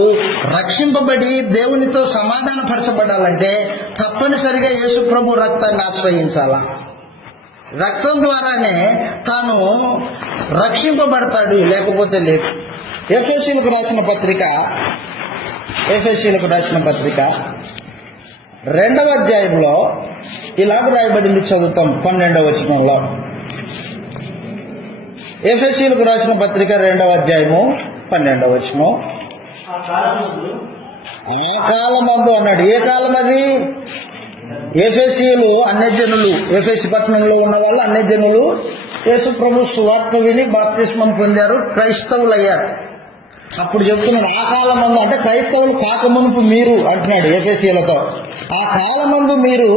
రక్షింపబడి దేవునితో సమాధానపరచబడాలంటే తప్పనిసరిగా యేసు ప్రభు రక్తాన్ని ఆశ్రయించాలా. రక్తం ద్వారానే తాను రక్షింపబడతాడు, లేకపోతే లేదు. ఎఫెసీయులకు రాసిన పత్రిక 2వ అధ్యాయంలో ఇలాగ రాయబడింది, చదువుతాం 12వ వచనంలో. ఎఫెసీయులకు రాసిన పత్రిక 2వ అధ్యాయము 12వ వచనం. ఆ కాలమందు అన్నాడు. ఏ కాలం అది? ఎఫెసీయులు అన్యజనులు, ఎఫెసీ పట్టణంలో ఉన్న వాళ్ళు అన్యజనులు యేసు ప్రభు సువార్త విని బాప్తిస్మం పొందారు, క్రైస్తవులు అయ్యారు. అప్పుడు చెప్తున్నాడు ఆ కాలమందు, అంటే క్రైస్తవులు కాకమునుపు మీరు అంటున్నాడు ఎఫెసీయులతో. ఆ కాలమందు మీరు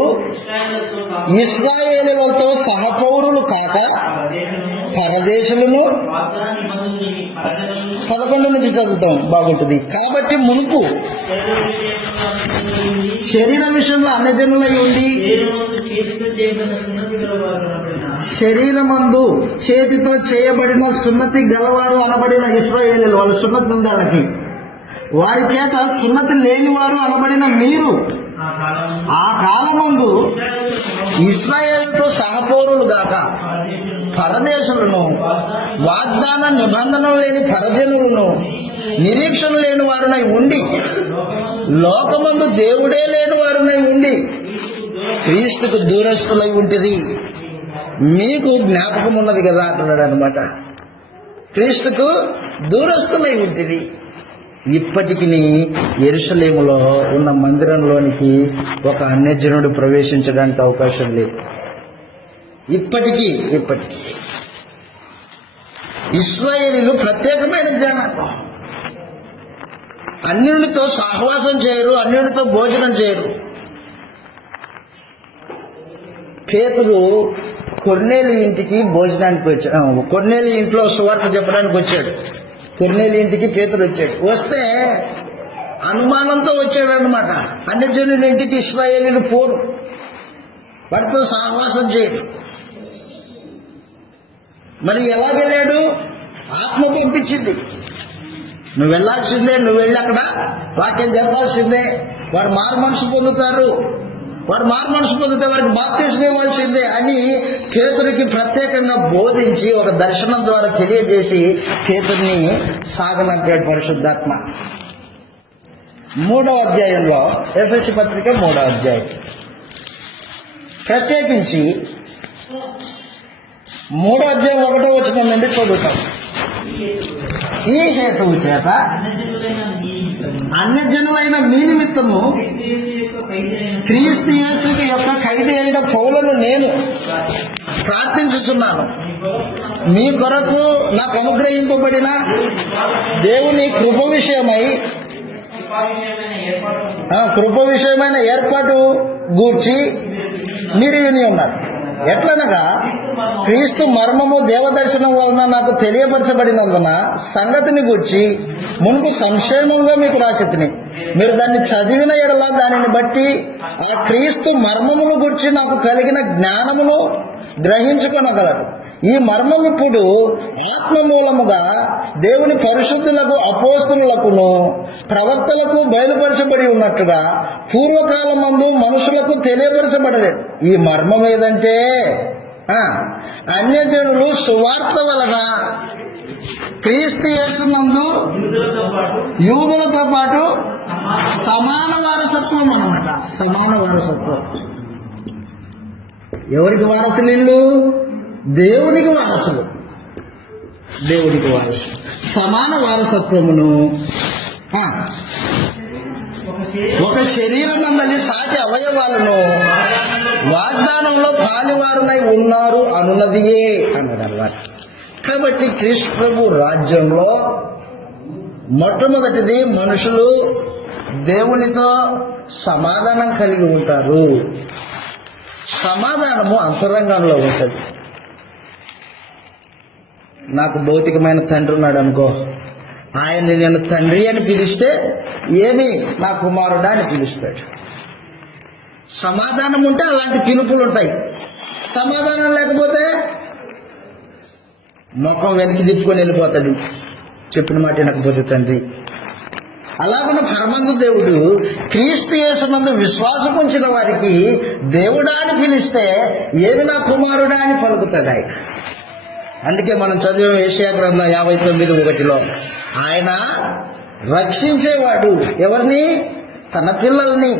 ఇశ్రాయేలీయులతో సహపౌరులు కాక పరదేశులను. 11 నుంచి చదువుతాం, బాగుంటుంది. కాబట్టి మునుపు శరీర విషయంలో అన్యజనులై ఉండి, శరీరమందు చేతితో చేయబడిన సున్నతి గలవారు అనబడిన ఇశ్రాయేలీయులు, వాళ్ళు సున్నతి ఉంది వాళ్ళకి, వారి చేత సున్నతి లేనివారు అనబడిన మీరు ఆ కాలమందు ఇశ్రాయేలుతో సహపౌరులు గాక పరదేశులను, వాగ్దాన నిబంధనలు లేని పరజనులను, నిరీక్షణ లేని వారునై ఉండి, లోకమందు దేవుడే లేని వారునై ఉండి క్రీస్తుకు దూరస్తులై ఉంటిరి. మీకు జ్ఞాపకం ఉన్నది కదా అంటున్నాడు అనమాట. క్రీస్తుకు దూరస్తులై ఉంటిరి. ఇప్పటికి యెరూషలేములో ఉన్న మందిరంలోనికి ఒక అన్యజనుడు ప్రవేశించడానికి అవకాశం లేదు. ఇప్పటికీ ఇశ్రాయేలీయులు ప్రత్యేకమైన జనాంగం. అన్యునితో సహవాసం చేయరు, అన్యునితో భోజనం చేయరు. పేతురు కొర్నేలి ఇంటికి భోజనానికి వచ్చాడు. కొర్నేలి ఇంట్లో సువార్త చెప్పడానికి వచ్చాడు. కొర్నేలి ఇంటికి పేతురు వచ్చాడు. వస్తే అనుమానంతో వచ్చాడు అనమాట. అన్యజనుల ఇంటికి ఇశ్రాయేలీయులు పోరు, వారితో సహవాసం చేయరు. మరి ఎలాగెళ్ళాడు? ఆత్మ పంపించింది. నువ్వు వెళ్ళాల్సిందే, నువ్వు వెళ్ళి అక్కడ వాక్యం చెప్పాల్సిందే. వారు మారు మనసు పొందుతారు, వారు మారు మనసు పొందితే వారికి బాప్తిస్మం ఇవ్వాల్సిందే అని పేతురుకి ప్రత్యేకంగా బోధించి ఒక దర్శనం ద్వారా తెలియజేసి పేతురుని సాగనంపాడు పరిశుద్ధాత్మ. 3వ అధ్యాయంలో, ఎఫెసీ పత్రిక 3వ అధ్యాయం ప్రత్యేకించి 3వ అధ్యాయం 1వ వచనం నుండి చదువుతాం. ఈ హేతువు చేత అన్యజనులైన మీ నిమిత్తము క్రీస్తు యేసు యొక్క ఖైదీ అయిన పౌలను నేను ప్రార్థించుచున్నాను. మీ కొరకు నాకు అనుగ్రహింపబడిన దేవుని కృప విషయమైన ఏర్పాటు గూర్చి మీరు విని ఉన్నారు. ఎట్లనగా క్రీస్తు మర్మము దేవదర్శనం వలన నాకు తెలియపరచబడినందున సంగతిని గూర్చి మునుపు సంక్షేమంగా మీకు రాసితిని. మీరు దాన్ని చదివిన ఎడల దానిని బట్టి ఆ క్రీస్తు మర్మమును గూర్చి నాకు కలిగిన జ్ఞానమును గ్రహించుకొనగలరు. ఈ మర్మం ఇప్పుడు ఆత్మ మూలముగా దేవుని పరిశుద్ధులకు అపోస్తులకును ప్రవక్తలకు బయలుపరచబడి ఉన్నట్టుగా పూర్వకాలమందు మనుషులకు తెలియపరచబడలేదు. ఈ మర్మం ఏదంటే అన్యజనులు సువార్త వలన క్రీస్తు యేసునందు యూదులతో పాటు సమాన వారసత్వం అన్నమాట. సమాన వారసత్వం. ఎవరికి వారసులు? ఇల్లు దేవునికి వారసులు. దేవునికి వారసులు. సమాన వారసత్వమును ఒక శరీరం అందలి సాటి అవయవాలను వాగ్దానంలో పాలివారునై ఉన్నారు అనున్నదియే అన్నాడు అన్నమాట. కాబట్టి క్రీస్తు ప్రభు రాజ్యంలో మొట్టమొదటిది మనుషులు దేవునితో సమాధానం కలిగి ఉంటారు. సమాధానము అంతరంగంలో ఉంటుంది. నాకు భౌతికమైన తండ్రి ఉన్నాడు అనుకో, ఆయన్ని నేను తండ్రి అని పిలిస్తే ఏమి నా కుమారుడా అని పిలుస్తాడు. సమాధానం ఉంటే అలాంటి పిలుపులు ఉంటాయి. సమాధానం లేకపోతే ముఖం వెనక్కి తిప్పుకొని వెళ్ళిపోతాడు, చెప్పిన మాట వినకపోతే తండ్రి. అలాగన పరమందు దేవుడు క్రీస్తు యేసునందు విశ్వాసం ఉంచిన వారికి దేవుడా అని పిలిస్తే ఏది నా కుమారుడా అని పలుకుతాడు ఆయన. అందుకే మనం చదివే యెషయా గ్రంథం 59:1 ఆయన రక్షించేవాడు. ఎవరిని? తన పిల్లల్ని.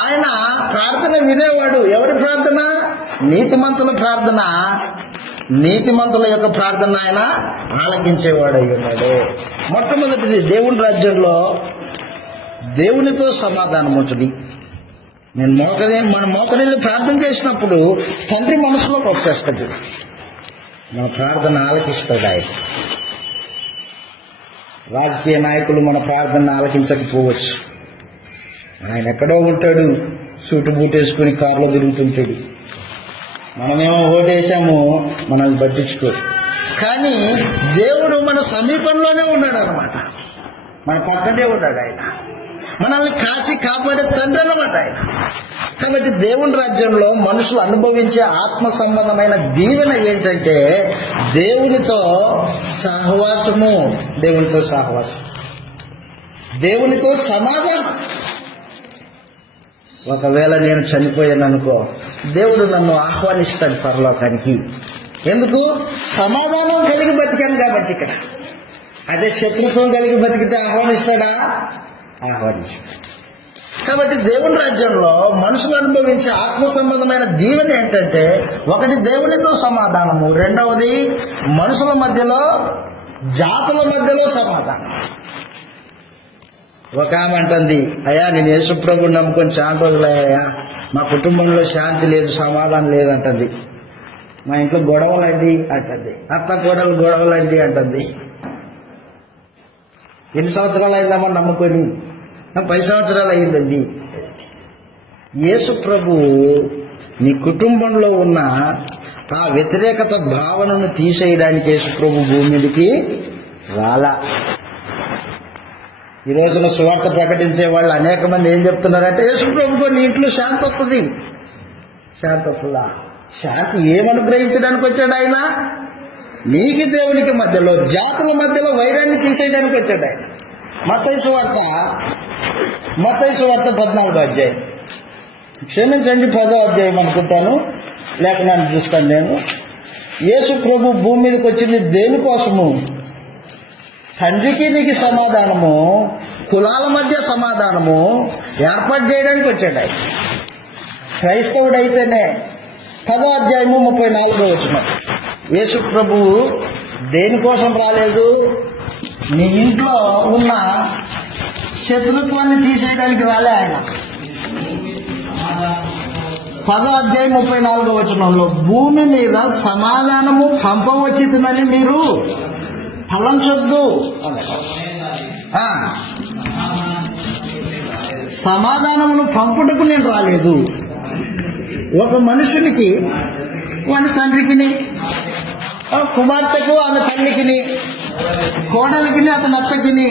ఆయన ప్రార్థన వినేవాడు. ఎవరి ప్రార్థన? నీతిమంతుల ప్రార్థన. నీతిమంతుల యొక్క ప్రార్థన ఆయన ఆలకించేవాడు అయి ఉన్నాడు. మొట్టమొదటిది దేవుని రాజ్యంలో దేవునితో సమాధానం ఉంటుంది. మన మోకరిల్ని ప్రార్థన చేసినప్పుడు తండ్రి మనసులోకి వచ్చేస్తాడు. మన ప్రార్థన ఆలకిస్తాడు ఆయన. రాజకీయ నాయకులు మన ప్రార్థన ఆలకించకపోవచ్చు. ఆయన ఎక్కడో ఉంటాడు, సూటు బూట్ వేసుకుని కారులో తిరుగుతుంటాడు. మనమేమో ఓటేసాము, మనల్ని పట్టించుకో. కానీ దేవుడు మన సమీపంలోనే ఉన్నాడు అన్నమాట. మన పక్కనే ఉన్నాడు ఆయన. మనల్ని కాచి కాపాడే తండ్రి అన్నమాట ఆయన. కాబట్టి దేవుని రాజ్యంలో మనుషులు అనుభవించే ఆత్మ సంబంధమైన దీవెన ఏంటంటే దేవునితో సహవాసము. దేవునితో సహవాసం, దేవునితో సమాధానం. ఒకవేళ నేను చనిపోయాను అనుకో, దేవుడు నన్ను ఆహ్వానిస్తాడు పరలోకానికి. ఎందుకు? సమాధానం కలిగి బతికాను కాబట్టి. ఇక్కడ అదే శత్రుత్వం కలిగి బతికితే ఆహ్వానిస్తాడా? ఆహ్వానిస్తాడు. కాబట్టి దేవుని రాజ్యంలో మనుషులు అనుభవించే ఆత్మ సంబంధమైన దీవెన ఏంటంటే ఒకటి దేవునితో సమాధానము, రెండవది మనుషుల మధ్యలో, జాతుల మధ్యలో సమాధానం. ఒక ఆమె అంటుంది, అయ్యా నేను యేసుప్రభుని నమ్ముకొని చాలా రోజులయ్యా, మా కుటుంబంలో శాంతి లేదు, సమాధానం లేదంటుంది. మా ఇంట్లో గొడవలండి అంటుంది. అత్త కోడలు గొడవలండి అంటుంది. ఎన్ని సంవత్సరాలు అయిందమ్మా నమ్ముకొని? 10 సంవత్సరాలు అయ్యిందండి. యేసు ప్రభు నీ కుటుంబంలో ఉన్న ఆ వ్యతిరేకత భావనను తీసేయడానికి యేసు ప్రభు భూమి మీదకి రాలా. ఈ రోజున సువార్త ప్రకటించే వాళ్ళు అనేక మంది ఏం చెప్తున్నారంటే యేసు ప్రభుతో నీ ఇంట్లో శాంతి వస్తుంది. శాంతి వస్తుందా? శాంతి ఏమనుగ్రహించడానికి వచ్చాడు ఆయన? నీకు దేవునికి మధ్యలో, జాతుల మధ్యలో వైరాన్ని తీసేయడానికి వచ్చాడు ఆయన. మత్తయి సువార్త 14వ అధ్యాయం, క్షమించండి 10వ అధ్యాయం అనుకుంటాను, లేఖనాన్ని చూస్తాను నేను. యేసు ప్రభు భూమి మీదకి వచ్చింది దేనికోసము? తండ్రికి నీకు సమాధానము, కులాల మధ్య సమాధానము ఏర్పాటు చేయడానికి వచ్చాడు ఆయన. క్రైస్తవుడు అయితేనే 10వ అధ్యాయము 34వ వచనం. యేసు ప్రభువు దేనికోసం రాలేదు? నీ ఇంట్లో ఉన్న శత్రుత్వాన్ని తీసేయడానికి రాలే ఆయన. 10వ అధ్యాయం 34వ వచనంలో భూమి మీద సమాధానము పంపవచ్చునని మీరు తలంచొద్దు. సమాధానమును పంపుటకు నేను రాలేదు. ఒక మనుషునికి వాని తండ్రికిని, కుమార్తెకు ఆమె తల్లికిని, కోడలికిని అతని అత్తకిని.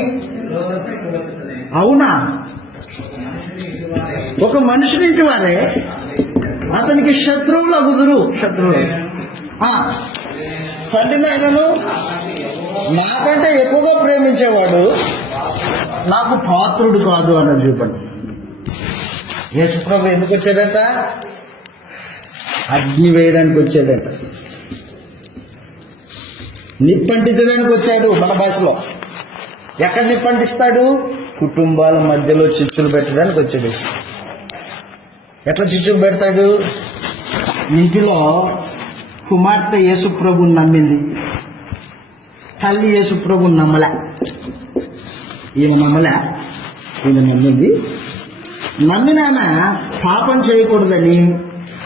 అవునా? ఒక మనుషునింటి వారే అతనికి శత్రువులు అగుదురు. తండ్రిని ఆయనను నాకంటే ఎక్కువగా ప్రేమించేవాడు నాకు పాత్రుడు కాదు అన్నాడు. చూపండి, యేసుప్రభు ఎందుకు వచ్చాడట? అగ్ని వేయడానికి వచ్చాడట, నిప్పంటించడానికి వచ్చాడు. మన భాషలో ఎక్కడ నిప్పంటిస్తాడు? కుటుంబాల మధ్యలో చిచ్చులు పెట్టడానికి వచ్చాడు. ఎట్లా చిచ్చులు పెడతాడు? ఇంటిలో కుమార్తె యేసుప్రభుని నమ్మింది, తల్లి యేసుప్రభుని నమ్మలే. ఈమె నమ్మింది. నమ్మిన ఆమె పాపం చేయకూడదని,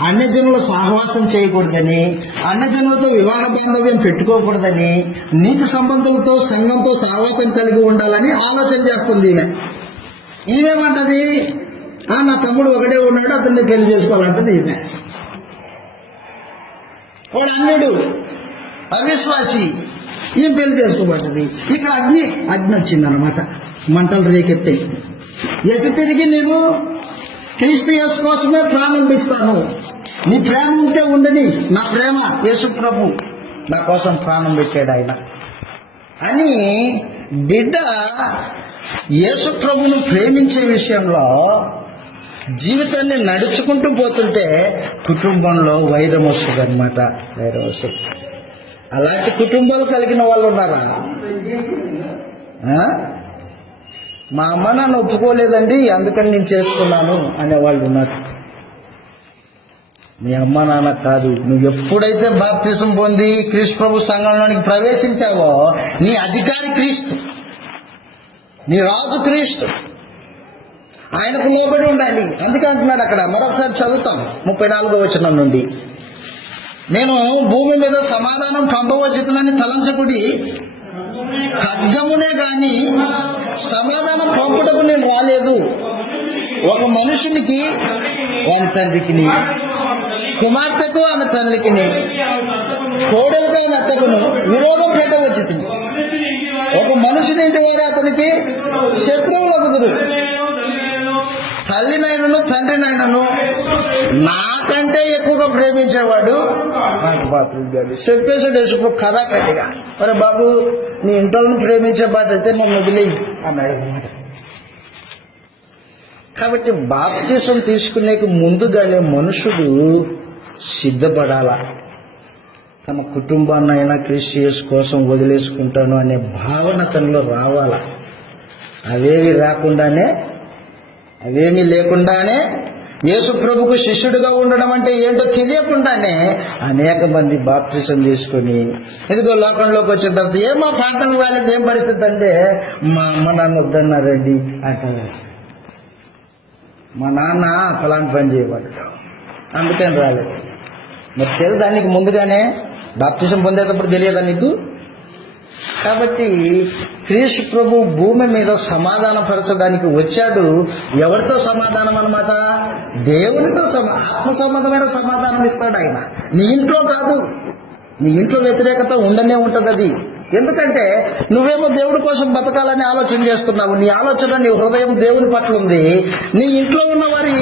అన్యజనుల సహవాసం చేయకూడదని, అన్యజనులతో వివాహ బాంధవ్యం పెట్టుకోకూడదని, నీతి సంబంధులతో సంఘంతో సహవాసం కలిగి ఉండాలని ఆలోచన చేస్తుంది. ఈమెమంటది? నా తమ్ముడు ఒకటే ఉన్నాడు, అతన్ని పెళ్లి చేసుకోవాలంటది ఈమె. వాడు అన్యుడు, అవిశ్వాసి, ఈమె పెళ్లి చేసుకోబడ్డది. ఇక్కడ అగ్ని వచ్చిందనమాట, మంటలు రేకెత్తాయి. ఎటు తిరిగి నేను క్రీస్తు యేసు కోసమే ప్రాణం ఇస్తాను, నీ ప్రేమ ఉంటే ఉండని, నా ప్రేమ యేసు ప్రభు నా కోసం ప్రాణం పెట్టాడు ఆయన అని బిడ్డ యేసు ప్రభును ప్రేమించే విషయంలో జీవితాన్ని నడుచుకుంటూ పోతుంటే కుటుంబంలో వైరం వస్తుంది అనమాట. వైరం వస్తుంది. అలాంటి కుటుంబాలు కలిగిన వాళ్ళు ఉన్నారా? మా అమ్మ నాన్న ఒప్పుకోలేదండి, అందుకని నేను చేసుకున్నాను అనేవాళ్ళు ఉన్నారు. నీ అమ్మ నాన్న కాదు, నువ్వు ఎప్పుడైతే బాప్తిసం పొంది క్రీస్తు ప్రభు సంఘంలోనికి ప్రవేశించావో నీ అధికారి క్రీస్తు, నీ రాజు క్రీస్తు, ఆయనకు లోబడి ఉండాలి. అందుకే అంటున్నాడు అక్కడ, మరొకసారి చదువుతాం 34వ వచనం నుండి. నేను భూమి మీద సమాధానం పంపవచ్చునని తలంచకుడి, ఖడ్గమునే గాని సమాధానం పంపుటకు నేను రాలేదు. ఒక మనుషునికి వాని తండ్రికిని, కుమార్తెకు ఆమె తల్లికిని, కోడలికి ఆమె అత్తకును విరోధం పెట్టవచ్చును. ఒక మనుషుని ఇంటి వారు అతనికి శత్రువులు కుదురు. తల్లినైనను తండ్రినైనను నాకంటే ఎక్కువగా ప్రేమించేవాడు నాకు పాత్రుడు కాదు. చెప్పేసాడు యేసు కథాకథగా, మరి బాబు నీ ఇంట్లోని ప్రేమించే బాట అయితే నన్ను వదిలేయి అన్నాడు అన్నమాట. కాబట్టి బాప్తిసం తీసుకునే ముందుగానే మనుషుడు సిద్ధపడాల. తమ కుటుంబాన్నైనా క్రీస్తు యేసు కోసం వదిలేసుకుంటాను అనే భావన తనలో రావాల. అవేమీ లేకుండానే యేసు ప్రభుకు శిష్యుడిగా ఉండడం అంటే ఏంటో తెలియకుండానే అనేక మంది బాప్తిసం తీసుకొని ఇదిగో లోకంలోకి వచ్చిన తర్వాత ఏమో ప్రార్థనకు రాలేదు, ఏం పరిస్థితి అంటే మా అమ్మ నాన్న వద్దన్నారండి అంటారు. మా నాన్న ఫలాంటి పని చేయబడ్డ అందుకని రాలేదు. మరి తెలుసు దానికి ముందుగానే బాప్తిసం పొందేటప్పుడు తెలియదా నీకు? కాబట్టి క్రీస్తు ప్రభు భూమి మీద సమాధానపరచడానికి వచ్చాడు. ఎవరితో సమాధానం అన్నమాట? దేవునితో ఆత్మ సంబంధమైన సమాధానం ఇస్తాడు ఆయన. నీ ఇంట్లో కాదు, నీ ఇంట్లో వ్యతిరేకత ఉండనే ఉంటుంది. అది ఎందుకంటే నువ్వేమో దేవుడి కోసం బతకాలని ఆలోచన చేస్తున్నావు. నీ ఆలోచన, నీ హృదయం దేవుని పట్ల ఉంది. నీ ఇంట్లో ఉన్న వారి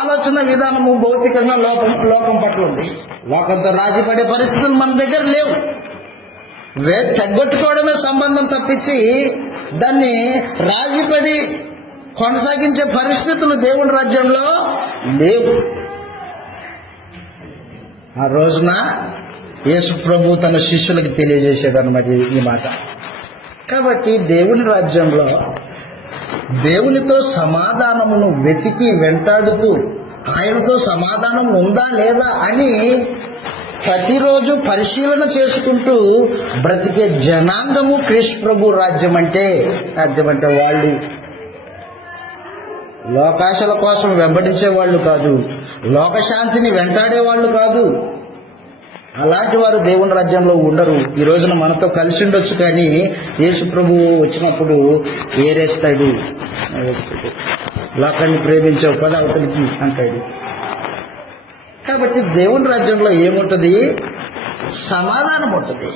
ఆలోచన విధానము భౌతికంగా లోకం పట్ల ఉంది. లోకంతో రాజీ పడే పరిస్థితులు మన దగ్గర లేవు. తగ్గొట్టుకోవడమే సంబంధం తప్పించి దాన్ని రాజీపడి కొనసాగించే పరిస్థితులు దేవుని రాజ్యంలో లేవు. ఆ రోజున యేసు ప్రభు తన శిష్యులకు తెలియజేశాడు అన్నమాట ఈ మాట. కాబట్టి దేవుని రాజ్యంలో దేవునితో సమాధానమును వెతికి వెంటాడుతూ ఆయనతో సమాధానం ఉందా లేదా అని ప్రతిరోజు పరిశీలన చేసుకుంటూ బ్రతికే జనాంగము క్రీస్తు ప్రభు రాజ్యం అంటే వాళ్ళు లోకాశల కోసం వెంబడించే వాళ్ళు కాదు, లోకశాంతిని వెంటాడే వాళ్ళు కాదు. అలాంటి వారు దేవుని రాజ్యంలో ఉండరు. ఈ రోజున మనతో కలిసి ఉండొచ్చు, కానీ యేసు ప్రభువు వచ్చినప్పుడు ఏరేస్తాడు. లోకాన్ని ప్రేమించే పద అవతలికి అంటాడు. కాబట్టి దేవుని రాజ్యంలో ఏముంటుంది? సమాధానం ఉంటుంది.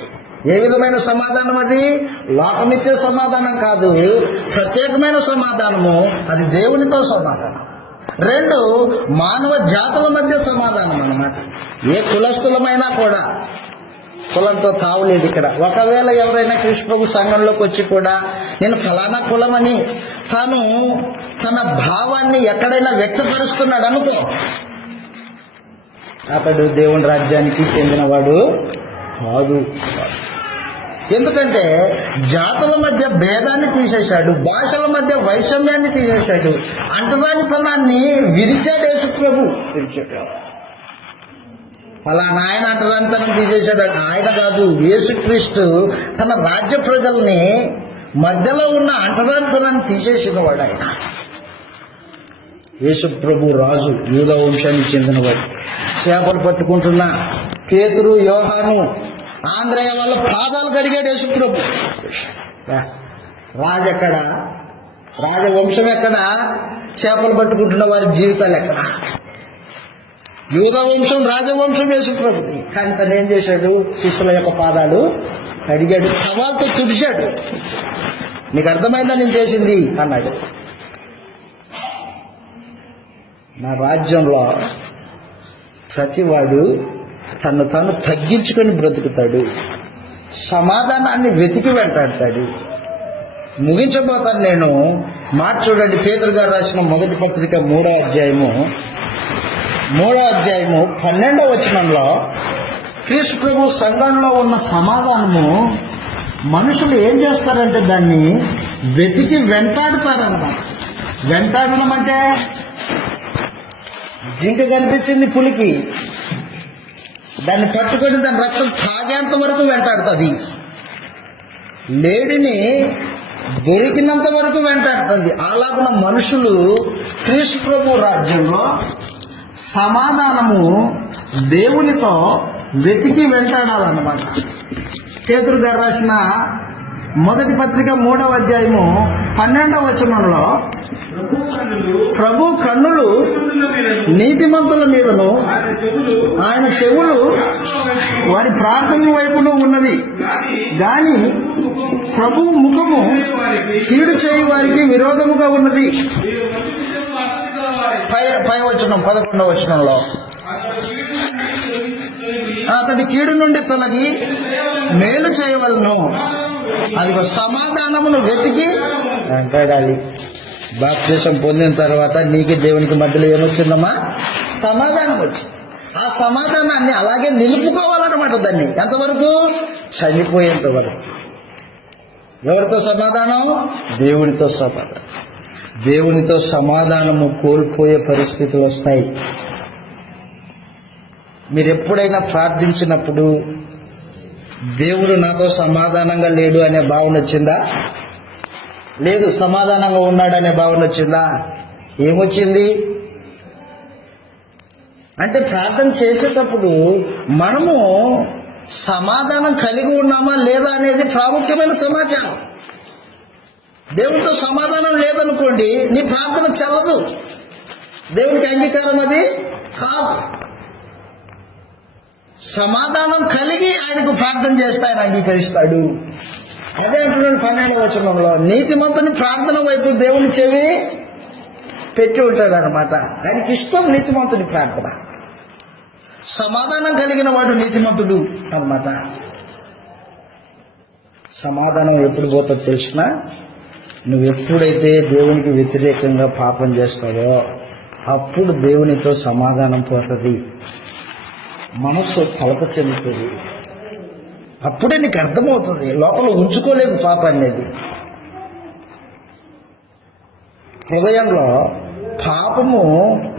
ఏ విధమైన సమాధానం? అది లోకమిచ్చే సమాధానం కాదు, ప్రత్యేకమైన సమాధానము. అది దేవునితో సమాధానం. 2, మానవ జాతుల మధ్య సమాధానం అన్నమాట. ఏ కులస్థులమైనా కూడా కులంతో తావులేదు ఇక్కడ. ఒకవేళ ఎవరైనా కృష్ణ ప్రభు సంఘంలోకి వచ్చి కూడా నేను ఫలానా కులమని తాను తన భావాన్ని ఎక్కడైనా వ్యక్తపరుస్తున్నాడు అనుకో, అతడు దేవుని రాజ్యానికి చెందినవాడు కాదు. ఎందుకంటే జాతుల మధ్య భేదాన్ని తీసేశాడు, భాషల మధ్య వైషమ్యాన్ని తీసేశాడు, అంటరానితనాన్ని విరిచాడు యేసు ప్రభు. అలా ఆయన అంటరానితనం తీసేశాడు. ఆయన కాదు, యేసుక్రీస్తు తన రాజ్య ప్రజల్ని మధ్యలో ఉన్న అంటరానితనాన్ని తీసేసిన వాడు. ఆయన యేసు ప్రభు రాజు, యూదా వంశానికి చెందినవాడు. చేపలు పట్టుకుంటున్న పేతురు, యోహాను, ఆంధ్రయ్య వాళ్ళ పాదాలు కడిగాడు యేసు ప్రభు. రాజు ఎక్కడ? రాజవంశం ఎక్కడ? చేపలు పట్టుకుంటున్న వారి జీవితాలు ఎక్కడ? యూదా వంశం, రాజవంశం యేసు ప్రభుది. కానీ తను ఏం చేశాడు? శిష్యుల యొక్క పాదాలు కడిగాడు, సవాల్తో తుడిచాడు. నీకు అర్థమైందా నేను చేసింది అన్నాడు. నా రాజ్యంలో ప్రతివాడు తను తాను తగ్గించుకొని బ్రతుకుతాడు, సమాధానాన్ని వెతికి వెంటాడతాడు. ముగించబోతాను నేను. మాట చూడండి, పేతురు గారు రాసిన మొదటి పత్రిక 3వ అధ్యాయము 12వ వచనంలో క్రీస్తు ప్రభు సంఘంలో ఉన్న సమాధానము మనుషులు ఏం చేస్తారంటే దాన్ని వెతికి వెంటాడుతారన్నమాట. వెంటాడడం అంటే జింక కనిపించింది పులికి, దాన్ని పట్టుకొని దాని రక్తం తాగేంత వరకు వెంటాడుతుంది. లేడిని దొరికినంత వరకు వెంటాడుతుంది. అలాగున్న మనుషులు క్రీస్తు ప్రభు రాజ్యంలో సమాధానము దేవునితో వెతికి వెంటాడాలన్నమాట. పేతురు గారు రాసిన మొదటి పత్రిక 3వ అధ్యాయము 12వ వచనంలో ప్రభు కన్నులు నీతిమంతుల మీదను ఆయన చెవులు వారి ప్రార్థన వైపును ఉన్నవి, గాని ప్రభు ముఖము కీడు చేయి వారికి విరోధముగా ఉన్నది. పై వచనం 11వ వచనంలో అతడి కీడు నుండి తొలగి మేలు చేయవలను, అది సమాధానమును వెతికి వెంటాడాలి. బాప్తిసం పొందిన తర్వాత నీకు దేవునికి మధ్యలో ఏమొచ్చిందమ్మా? సమాధానం వచ్చింది. ఆ సమాధానాన్ని అలాగే నిలుపుకోవాలన్నమాట. దాన్ని ఎంతవరకు? చనిపోయేంత వరకు. ఎవరితో సమాధానం? దేవునితో సమాధానం. దేవునితో సమాధానము కోల్పోయే పరిస్థితులు వస్తాయి. మీరు ఎప్పుడైనా ప్రార్థించినప్పుడు దేవుడు నాతో సమాధానంగా లేడు అనే భావన వచ్చిందా? లేదు, సమాధానంగా ఉన్నాడనే భావన వచ్చిందా? ఏమొచ్చింది అంటే ప్రార్థన చేసేటప్పుడు మనము సమాధానం కలిగి ఉన్నామా లేదా అనేది ప్రాముఖ్యమైన సమాచారం. దేవునితో సమాధానం లేదనుకోండి, నీ ప్రార్థన చెల్లదు, దేవునికి అంగీకారం అది కాదు. సమాధానం కలిగి ఆయనకు ప్రార్థన చేస్తే ఆయన అంగీకరిస్తాడు. అదే అంటున్నాడు 12వ వచనంలో, నీతిమంతుని ప్రార్థన వైపు దేవుని చెవి పెట్టి ఉంటాడు అనమాట. ఆయనకి ఇష్టం నీతిమంతుని ప్రార్థన. సమాధానం కలిగిన వాడు నీతిమంతుడు అనమాట. సమాధానం ఎప్పుడు పోతుందో తెలిసినా, నువ్వు ఎప్పుడైతే దేవునికి వ్యతిరేకంగా పాపం చేస్తావో అప్పుడు దేవునితో సమాధానం పోతుంది, మనస్సు కలప చెందుతుంది. అప్పుడే నీకు అర్థమవుతుంది లోపల ఉంచుకోలేదు పాపం అనేది. హృదయంలో పాపము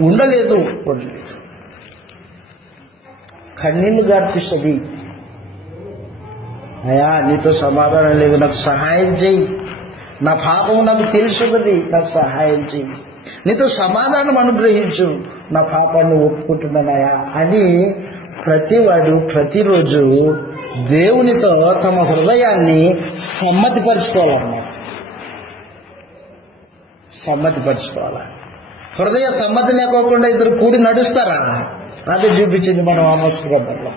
ఉండలేదు, కన్నీళ్లు గార్పిస్తుంది. అయ్యా నీతో సమాధానం లేదు, నాకు సహాయం చెయ్యి, నా పాపము నాకు తెలుసున్నది, నాకు సహాయం చెయ్యి, నీతో సమాధానం అనుగ్రహించు, నా పాపాన్ని ఒప్పుకుంటున్నానయా అని ప్రతివాడు ప్రతిరోజు దేవునితో తమ హృదయాన్ని సమ్మతిపరుచుకోవాలన్నమాట. సమ్మతిపరుచుకోవాలి. హృదయ సమ్మతి లేకోకుండా ఇద్దరు కూడి నడుస్తారా? అదే చూపించింది మనం ఆమోస్ గ్రంథంలో.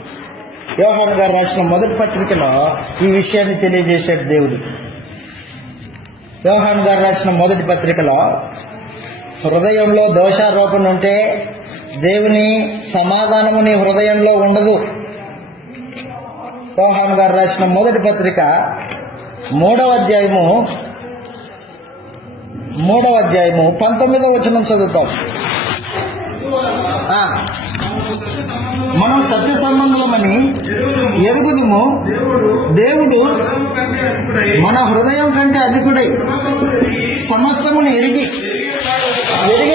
యోహాను గారు రాసిన మొదటి పత్రికలో ఈ విషయాన్ని తెలియజేశాడు దేవుడు. యోహాను గారు రాసిన మొదటి పత్రికలో హృదయంలో దోషారోపణ ఉంటే దేవుని సమాధానము నీ హృదయంలో ఉండదు. యోహాను గారు రాసిన మొదటి పత్రిక 3వ అధ్యాయము 19వ వచనం చదువుతాం. మనం సత్య సంబంధమని ఎరుగుదుము, దేవుడు మన హృదయం కంటే అధికుడై సమస్తమును ఎరిగి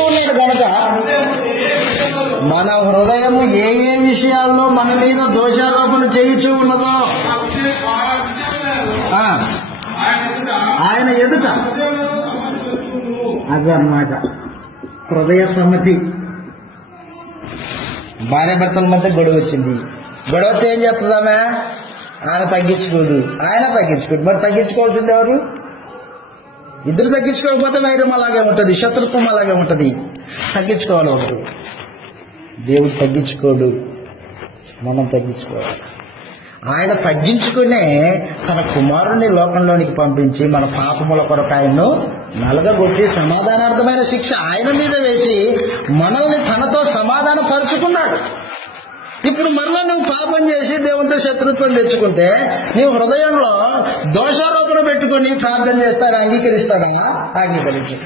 ఉన్నాడు కనుక మన హృదయము ఏ ఏ విషయాల్లో మన మీద దోషారోపణ చేయించు ఉన్నదో ఆయన ఎదుట, అదన్నమాట హృదయ సమ్మతి. భార్య భర్తల మధ్య గొడవ వచ్చింది. గొడవతో ఏం చెప్తుందామే? ఆయన తగ్గించుకోడు. మరి తగ్గించుకోవాల్సింది ఎవరు? ఇద్దరు తగ్గించుకోకపోతే వైరం అలాగే ఉంటుంది, శత్రుత్వం అలాగే ఉంటుంది. తగ్గించుకోవాలి ఒకరు. దేవుడు తగ్గించుకోడు, మనం తగ్గించుకోవాలి. ఆయన తగ్గించుకునే తన కుమారుని లోకంలోనికి పంపించి మన పాపముల కొరకు ఆయన్ను నలగగొట్టి సమాధానార్థమైన శిక్ష ఆయన మీద వేసి మనల్ని తనతో సమాధానం పరుచుకున్నాడు. ఇప్పుడు మరలా నువ్వు పాపం చేసి దేవునితో శత్రుత్వం తెచ్చుకుంటే నీవు హృదయంలో దోషారోపణ పెట్టుకొని ప్రార్థన చేస్తారా? అంగీకరిస్తాడా? అంగీకరించు.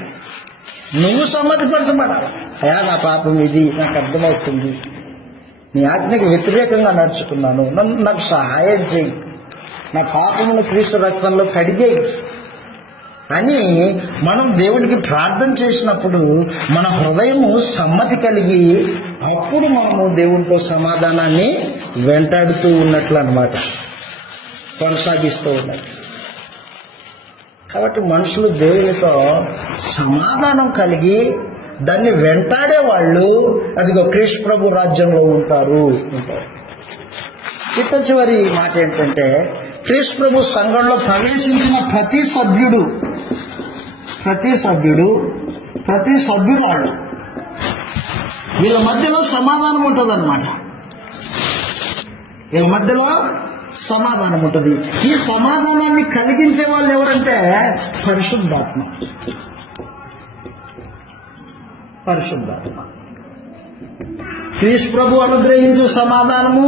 నువ్వు సమ్మతిపరచబడాలి. అయ్యా నా పాపం ఇది, నాకు అర్థమవుతుంది, నీ ఆజ్ఞకి వ్యతిరేకంగా నడుచుకున్నాను, నాకు సహాయం చేయి, నా పాపమును క్రీస్తు రక్తంలో కడిగేయి అని మనం దేవుడికి ప్రార్థన చేసినప్పుడు మన హృదయము సమ్మతి కలిగి అప్పుడు మనము దేవుడితో సమాధానాన్ని వెంటాడుతూ ఉన్నట్లు అన్నమాట, కొనసాగిస్తూ ఉన్నట్లు. కాబట్టి మనుషులు దేవునితో సమాధానం కలిగి దాన్ని వెంటాడే వాళ్ళు అదిగో క్రీస్తు ప్రభు రాజ్యంలో ఉంటారు. చివరి మాట ఏంటంటే, క్రీస్తు ప్రభు సంఘంలో ప్రవేశించిన ప్రతి సభ్యురాళ్ళు వీళ్ళ మధ్యలో సమాధానం ఉంటుంది అన్నమాట. వీళ్ళ మధ్యలో సమాధానం ఉంటుంది. ఈ సమాధానాన్ని కలిగించే వాళ్ళు ఎవరంటే పరిశుద్ధాత్మ. క్రీస్తు ప్రభు అనుగ్రహించే సమాధానము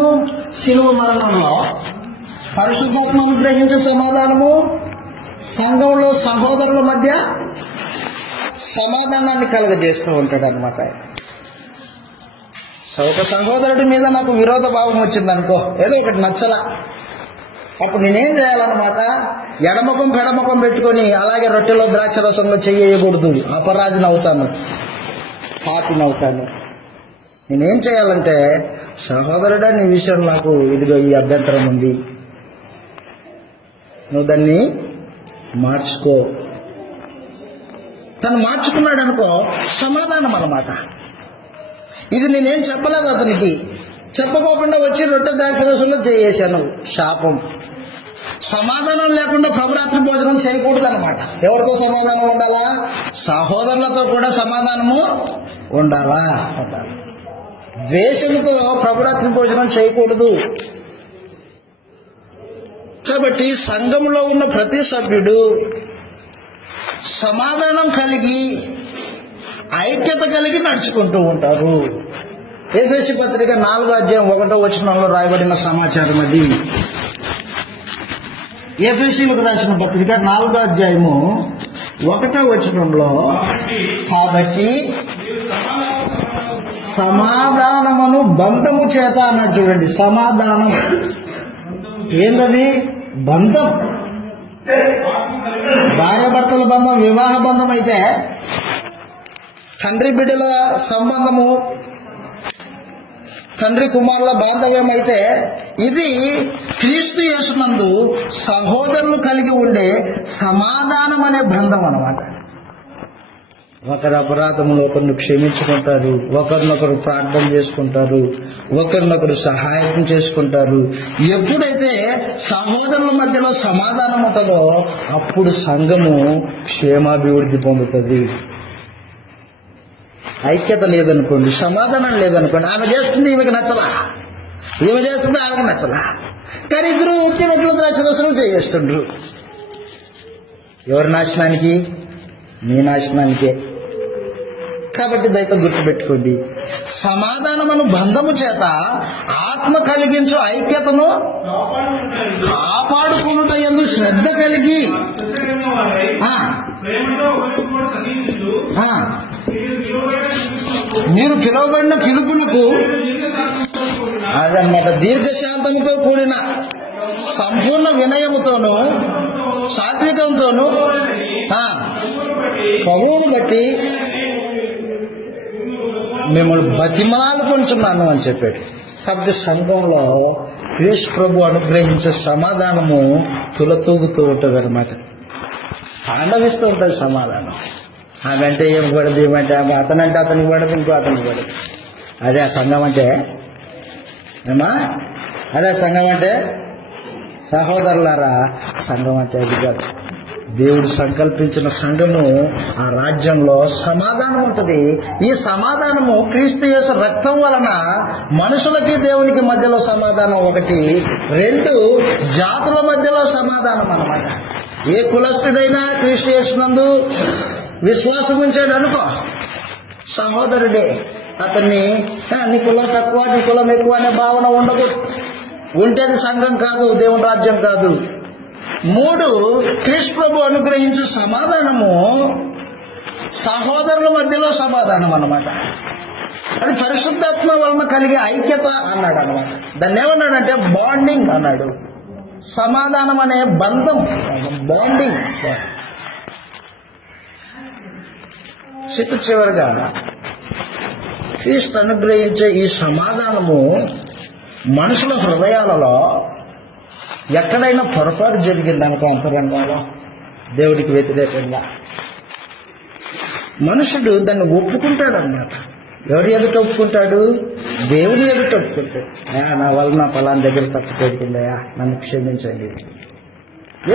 శిలువ మరణంలో, పరిశుద్ధాత్మ అనుగ్రహించే సమాధానము సంఘంలో సహోదరుల మధ్య సమాధానాన్ని కలుగజేస్తూ ఉంటాడు అనమాట. ఒక సహోదరుడి మీద నాకు విరోధ భావం వచ్చిందనుకో, ఏదో ఒకటి నచ్చలా, అప్పుడు నేనేం చేయాలన్నమాట? ఎడముఖం పెడముఖం పెట్టుకొని అలాగే రొట్టెలో ద్రాక్ష రసంలో చెయ్యకూడదు. అపరాధిని అవుతాను, పాపిని అవుతాను. నేనేం చేయాలంటే, సహోదరుడా నీ విషయం నాకు ఇదిగో ఈ అభ్యంతరం ఉంది, నువ్వు దాన్ని మార్చుకో. తను మార్చుకున్నాడు అనుకో, సమాధానం అన్నమాట. ఇది నేనేం చెప్పలేదు అతనికి, చెప్పకోకుండా వచ్చి రొట్టె ద్రాక్ష రసంలో చేయేశాను, శాపం. సమాధానం లేకుండా ప్రభురాత్రి భోజనం చేయకూడదు అనమాట. ఎవరితో సమాధానం ఉండాలా? సహోదరులతో కూడా సమాధానము ఉండాలా. ద్వేషంతో ప్రభురాత్రి భోజనం చేయకూడదు. కాబట్టి సంఘంలో ఉన్న ప్రతి సభ్యుడు సమాధానం కలిగి ఐక్యత కలిగి నడుచుకుంటూ ఉంటారు. ఎఫెసీ పత్రిక 4:1 రాయబడిన సమాచారం అది. ఎఫెసీలకు రాసిన పత్రిక 4:1 కాబట్టి సమాధానమును బంధము చేత అన్నాడు. చూడండి, సమాధానం ఏంటది? బంధం. భార్యాభర్తల బంధం వివాహ బంధం అయితే, తండ్రి బిడ్డల సంబంధము తండ్రి కుమారుల బాంధవ్యం అయితే, ఇది క్రీస్తు యేసునందు సహోదరులు కలిగి ఉండే సమాధానం అనే బంధం అన్నమాట. ఒకరి అపరాధములు ఒకరిని క్షమించుకుంటారు, ఒకరినొకరు ప్రార్థన చేసుకుంటారు, ఒకరినొకరు సహాయం చేసుకుంటారు. ఎప్పుడైతే సహోదరుల మధ్యలో సమాధానం ఉంటుందో అప్పుడు సంఘము క్షేమాభివృద్ధి పొందుతుంది. ఐక్యత లేదనుకోండి, సమాధానం లేదనుకోండి, ఆమె చేస్తుంది ఈమెకి నచ్చలా, ఈమె చేస్తుంది ఆమెకి నచ్చలా, కానీ ఇద్దరు ఉత్తినట్లు ద్రాక్షరసం చేస్తుండ్రు. ఎవరి నాశనానికి? మీ నాశనానికే. కాబట్టి దయతో గుర్తుపెట్టుకోండి, సమాధానమును బంధము చేత ఆత్మ కలిగించు ఐక్యతను కాపాడుకునుట యందు శ్రద్ధ కలిగి మీరు పిలువబడిన పిలుపునకు అదన్నమాట దీర్ఘశాంతముతో కూడిన సంపూర్ణ వినయముతోను సాత్వికంతోను ప్రభువును బట్టి మిమ్మల్ని బతిమాలు కొంచున్నాను అని చెప్పాడు. కాబట్టి సంఘంలో క్రీస్తు ప్రభు అనుగ్రహించే సమాధానము తులతూగుతూ ఉంటుంది అనమాట. తాండవిస్తూ ఉంటుంది సమాధానం. ఆమె అంటే ఏం పడదు, ఏమంటే ఆమె అతనంటే అతనికి పడదు, ఇంకో అతనికి పడదు. అదే ఆ సంఘం అంటే ఏమా? అదే సంఘం అంటే సహోదరులారా, సంఘం అంటే అది కాదు. దేవుడు సంకల్పించిన సంఘము, ఆ రాజ్యంలో సమాధానం ఉంటుంది. ఈ సమాధానము క్రీస్తు యేసు రక్తం వలన మనుషులకి దేవునికి మధ్యలో సమాధానం ఒకటి, 2 జాతుల మధ్యలో సమాధానం అన్నమాట. ఏ కులస్తుడైనా క్రీస్తు యేసునందు విశ్వాసం ఉంచాడు అనుకో, సహోదరుడే. అతన్ని నీ కులం తక్కువ, నీ కులం ఎక్కువ అనే భావన ఉండకూడదు. ఉంటేది సంఘం కాదు, దేవుని రాజ్యం కాదు. 3 క్రీస్తు ప్రభు అనుగ్రహించే సమాధానము సహోదరుల మధ్యలో సమాధానం అన్నమాట. అది పరిశుద్ధాత్మ వలన కలిగే ఐక్యత అన్నాడు అన్నమాట. దాన్ని ఏమన్నాడంటే బాండింగ్ అన్నాడు. సమాధానం అనే బంధం, బాండింగ్. చివరిగా క్రీస్తు అనుగ్రహించే ఈ సమాధానము మనుషుల హృదయాలలో ఎక్కడైనా పొరపాటు జరిగిందనుకో, అంతరంగంలో దేవుడికి వ్యతిరేకంగా, మనుషుడు దాన్ని ఒప్పుకుంటాడు అన్నమాట. ఎవరి ఎదుట ఒప్పుకుంటాడు? దేవుని ఎదుట ఒప్పుకుంటాడు. నా వలన ఫలాని దగ్గర తప్పు జరిగిందయా, నన్ను క్షమించండి.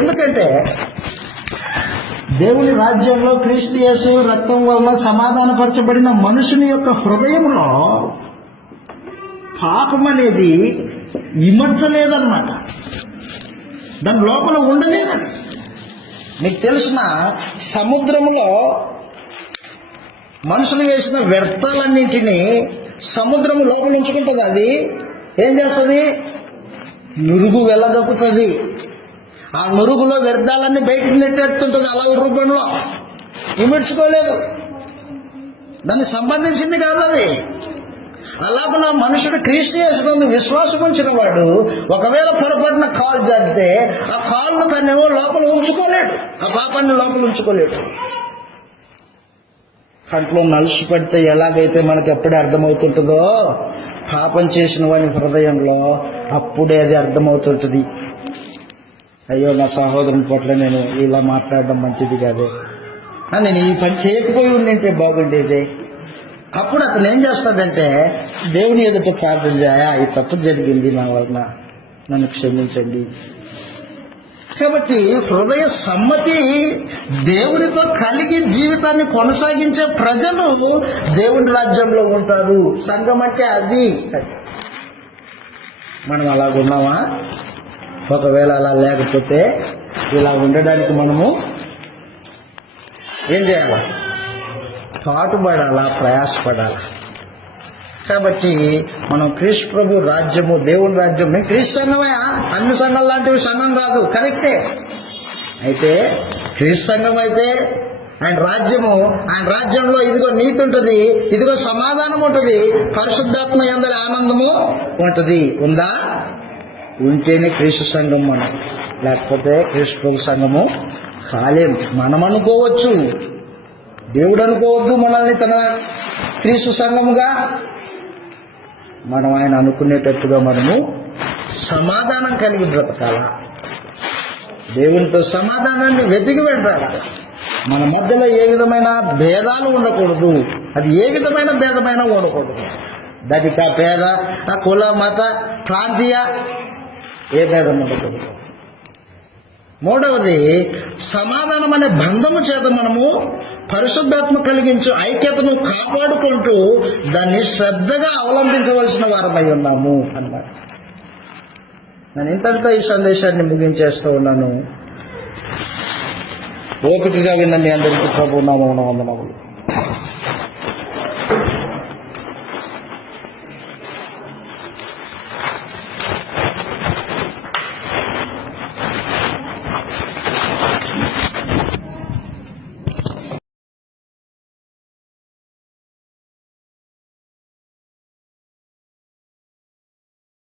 ఎందుకంటే దేవుని రాజ్యంలో క్రీస్తు యేసు రక్తం వలన సమాధానపరచబడిన మనుషుని యొక్క హృదయంలో పాపం అనేది ఇమర్చలేదన్నమాట. దాని లోపల ఉండలేదని. మీకు తెలిసిన సముద్రంలో మనుషులు వేసిన వ్యర్థాలన్నింటినీ సముద్రం లోపల ఉంచుకుంటుంది. అది ఏం చేస్తుంది? నురుగు వెళ్ళదొక్కుతుంది. ఆ నురుగులో వ్యర్థాలన్నీ బయటికి నెట్టేస్తుంటుంది. అలా రూపంలో ఇమిడ్చుకోలేదు, దానికి సంబంధించింది కాదు అది. అలాగ మనుషుడు క్రీస్తు యేసునందు విశ్వాసం ఉంచిన వాడు ఒకవేళ పొరపాటున కాలు జారితే ఆ కాలును తనేమో లోపల ఉంచుకోలేడు, ఆ పాపాన్ని లోపల ఉంచుకోలేడు. కంట్లో నలుసు పడితే ఎలాగైతే మనకి ఎప్పుడే అర్థమవుతుంటుందో, పాపం చేసిన వాడి హృదయంలో అప్పుడే అది అర్థమవుతుంటుంది. అయ్యో, నా సహోదరుని పట్ల నేను ఇలా మాట్లాడడం మంచిది కాదు, నేను ఈ పని చేయకపోయి ఉండింటే బాగుండేది. అప్పుడు అతను ఏం చేస్తాడంటే దేవుని ఎదుట ప్రార్థన చేయ, ఈ తప్పు జరిగింది నా వలన, నన్ను క్షమించండి. కాబట్టి హృదయ సమ్మతి దేవునితో కలిగి జీవితాన్ని కొనసాగించే ప్రజలు దేవుని రాజ్యంలో ఉంటారు. సంఘం అంటే అది. మనం అలాగున్నామా? ఒకవేళ అలా లేకపోతే ఇలా ఉండడానికి మనము ఏం చేయాలి? పాటుపడాలా, ప్రయాసపడాలా. కాబట్టి మనం క్రీస్తు ప్రభు రాజ్యము, దేవుని రాజ్యం. మేము క్రీస్తు సంఘమే, అన్ని సంఘాలు లాంటివి సంఘం కాదు, కరెక్టే. అయితే క్రీస్తు సంఘం అయితే ఆయన రాజ్యము, ఆయన రాజ్యంలో ఇదిగో నీతి ఉంటుంది, ఇదిగో సమాధానం ఉంటుంది, పరిశుద్ధాత్మ యందలి ఆనందము ఉంటుంది. ఉందా? ఉంటేనే క్రీస్తు సంఘం మనం, లేకపోతే క్రీస్తు ప్రభు సంఘము కాలేం. మనం అనుకోవచ్చు, దేవుడు అనుకోవద్దు మనల్ని తన క్రీస్తు సంఘముగా. మనం ఆయన అనుకునేటట్టుగా మనము సమాధానం కలిగి బ్రతకాలా, దేవునితో సమాధానాన్ని వెతికి వెళ్ళాలి. మన మధ్యలో ఏ విధమైన భేదాలు ఉండకూడదు. అది ఏ విధమైన భేదమైనా ఉండకూడదు. దళిత, పేద, కుల, మత, ప్రాంతీయ ఏ భేదం ఉండకూడదు. మూడవది, సమాధానం అనే బంధము చేత మనము పరిశుద్ధాత్మ కలిగించు ఐక్యతను కాపాడుకుంటూ దాన్ని శ్రద్ధగా అవలంబించవలసిన వారమై ఉన్నాము అన్నమాట. నేను ఇంతటితో ఈ సందేశాన్ని ముగించేస్తూ ఉన్నాను. ఓపికగా విన్న మీ అందరికీ ప్రభువు నామమున వందనములు.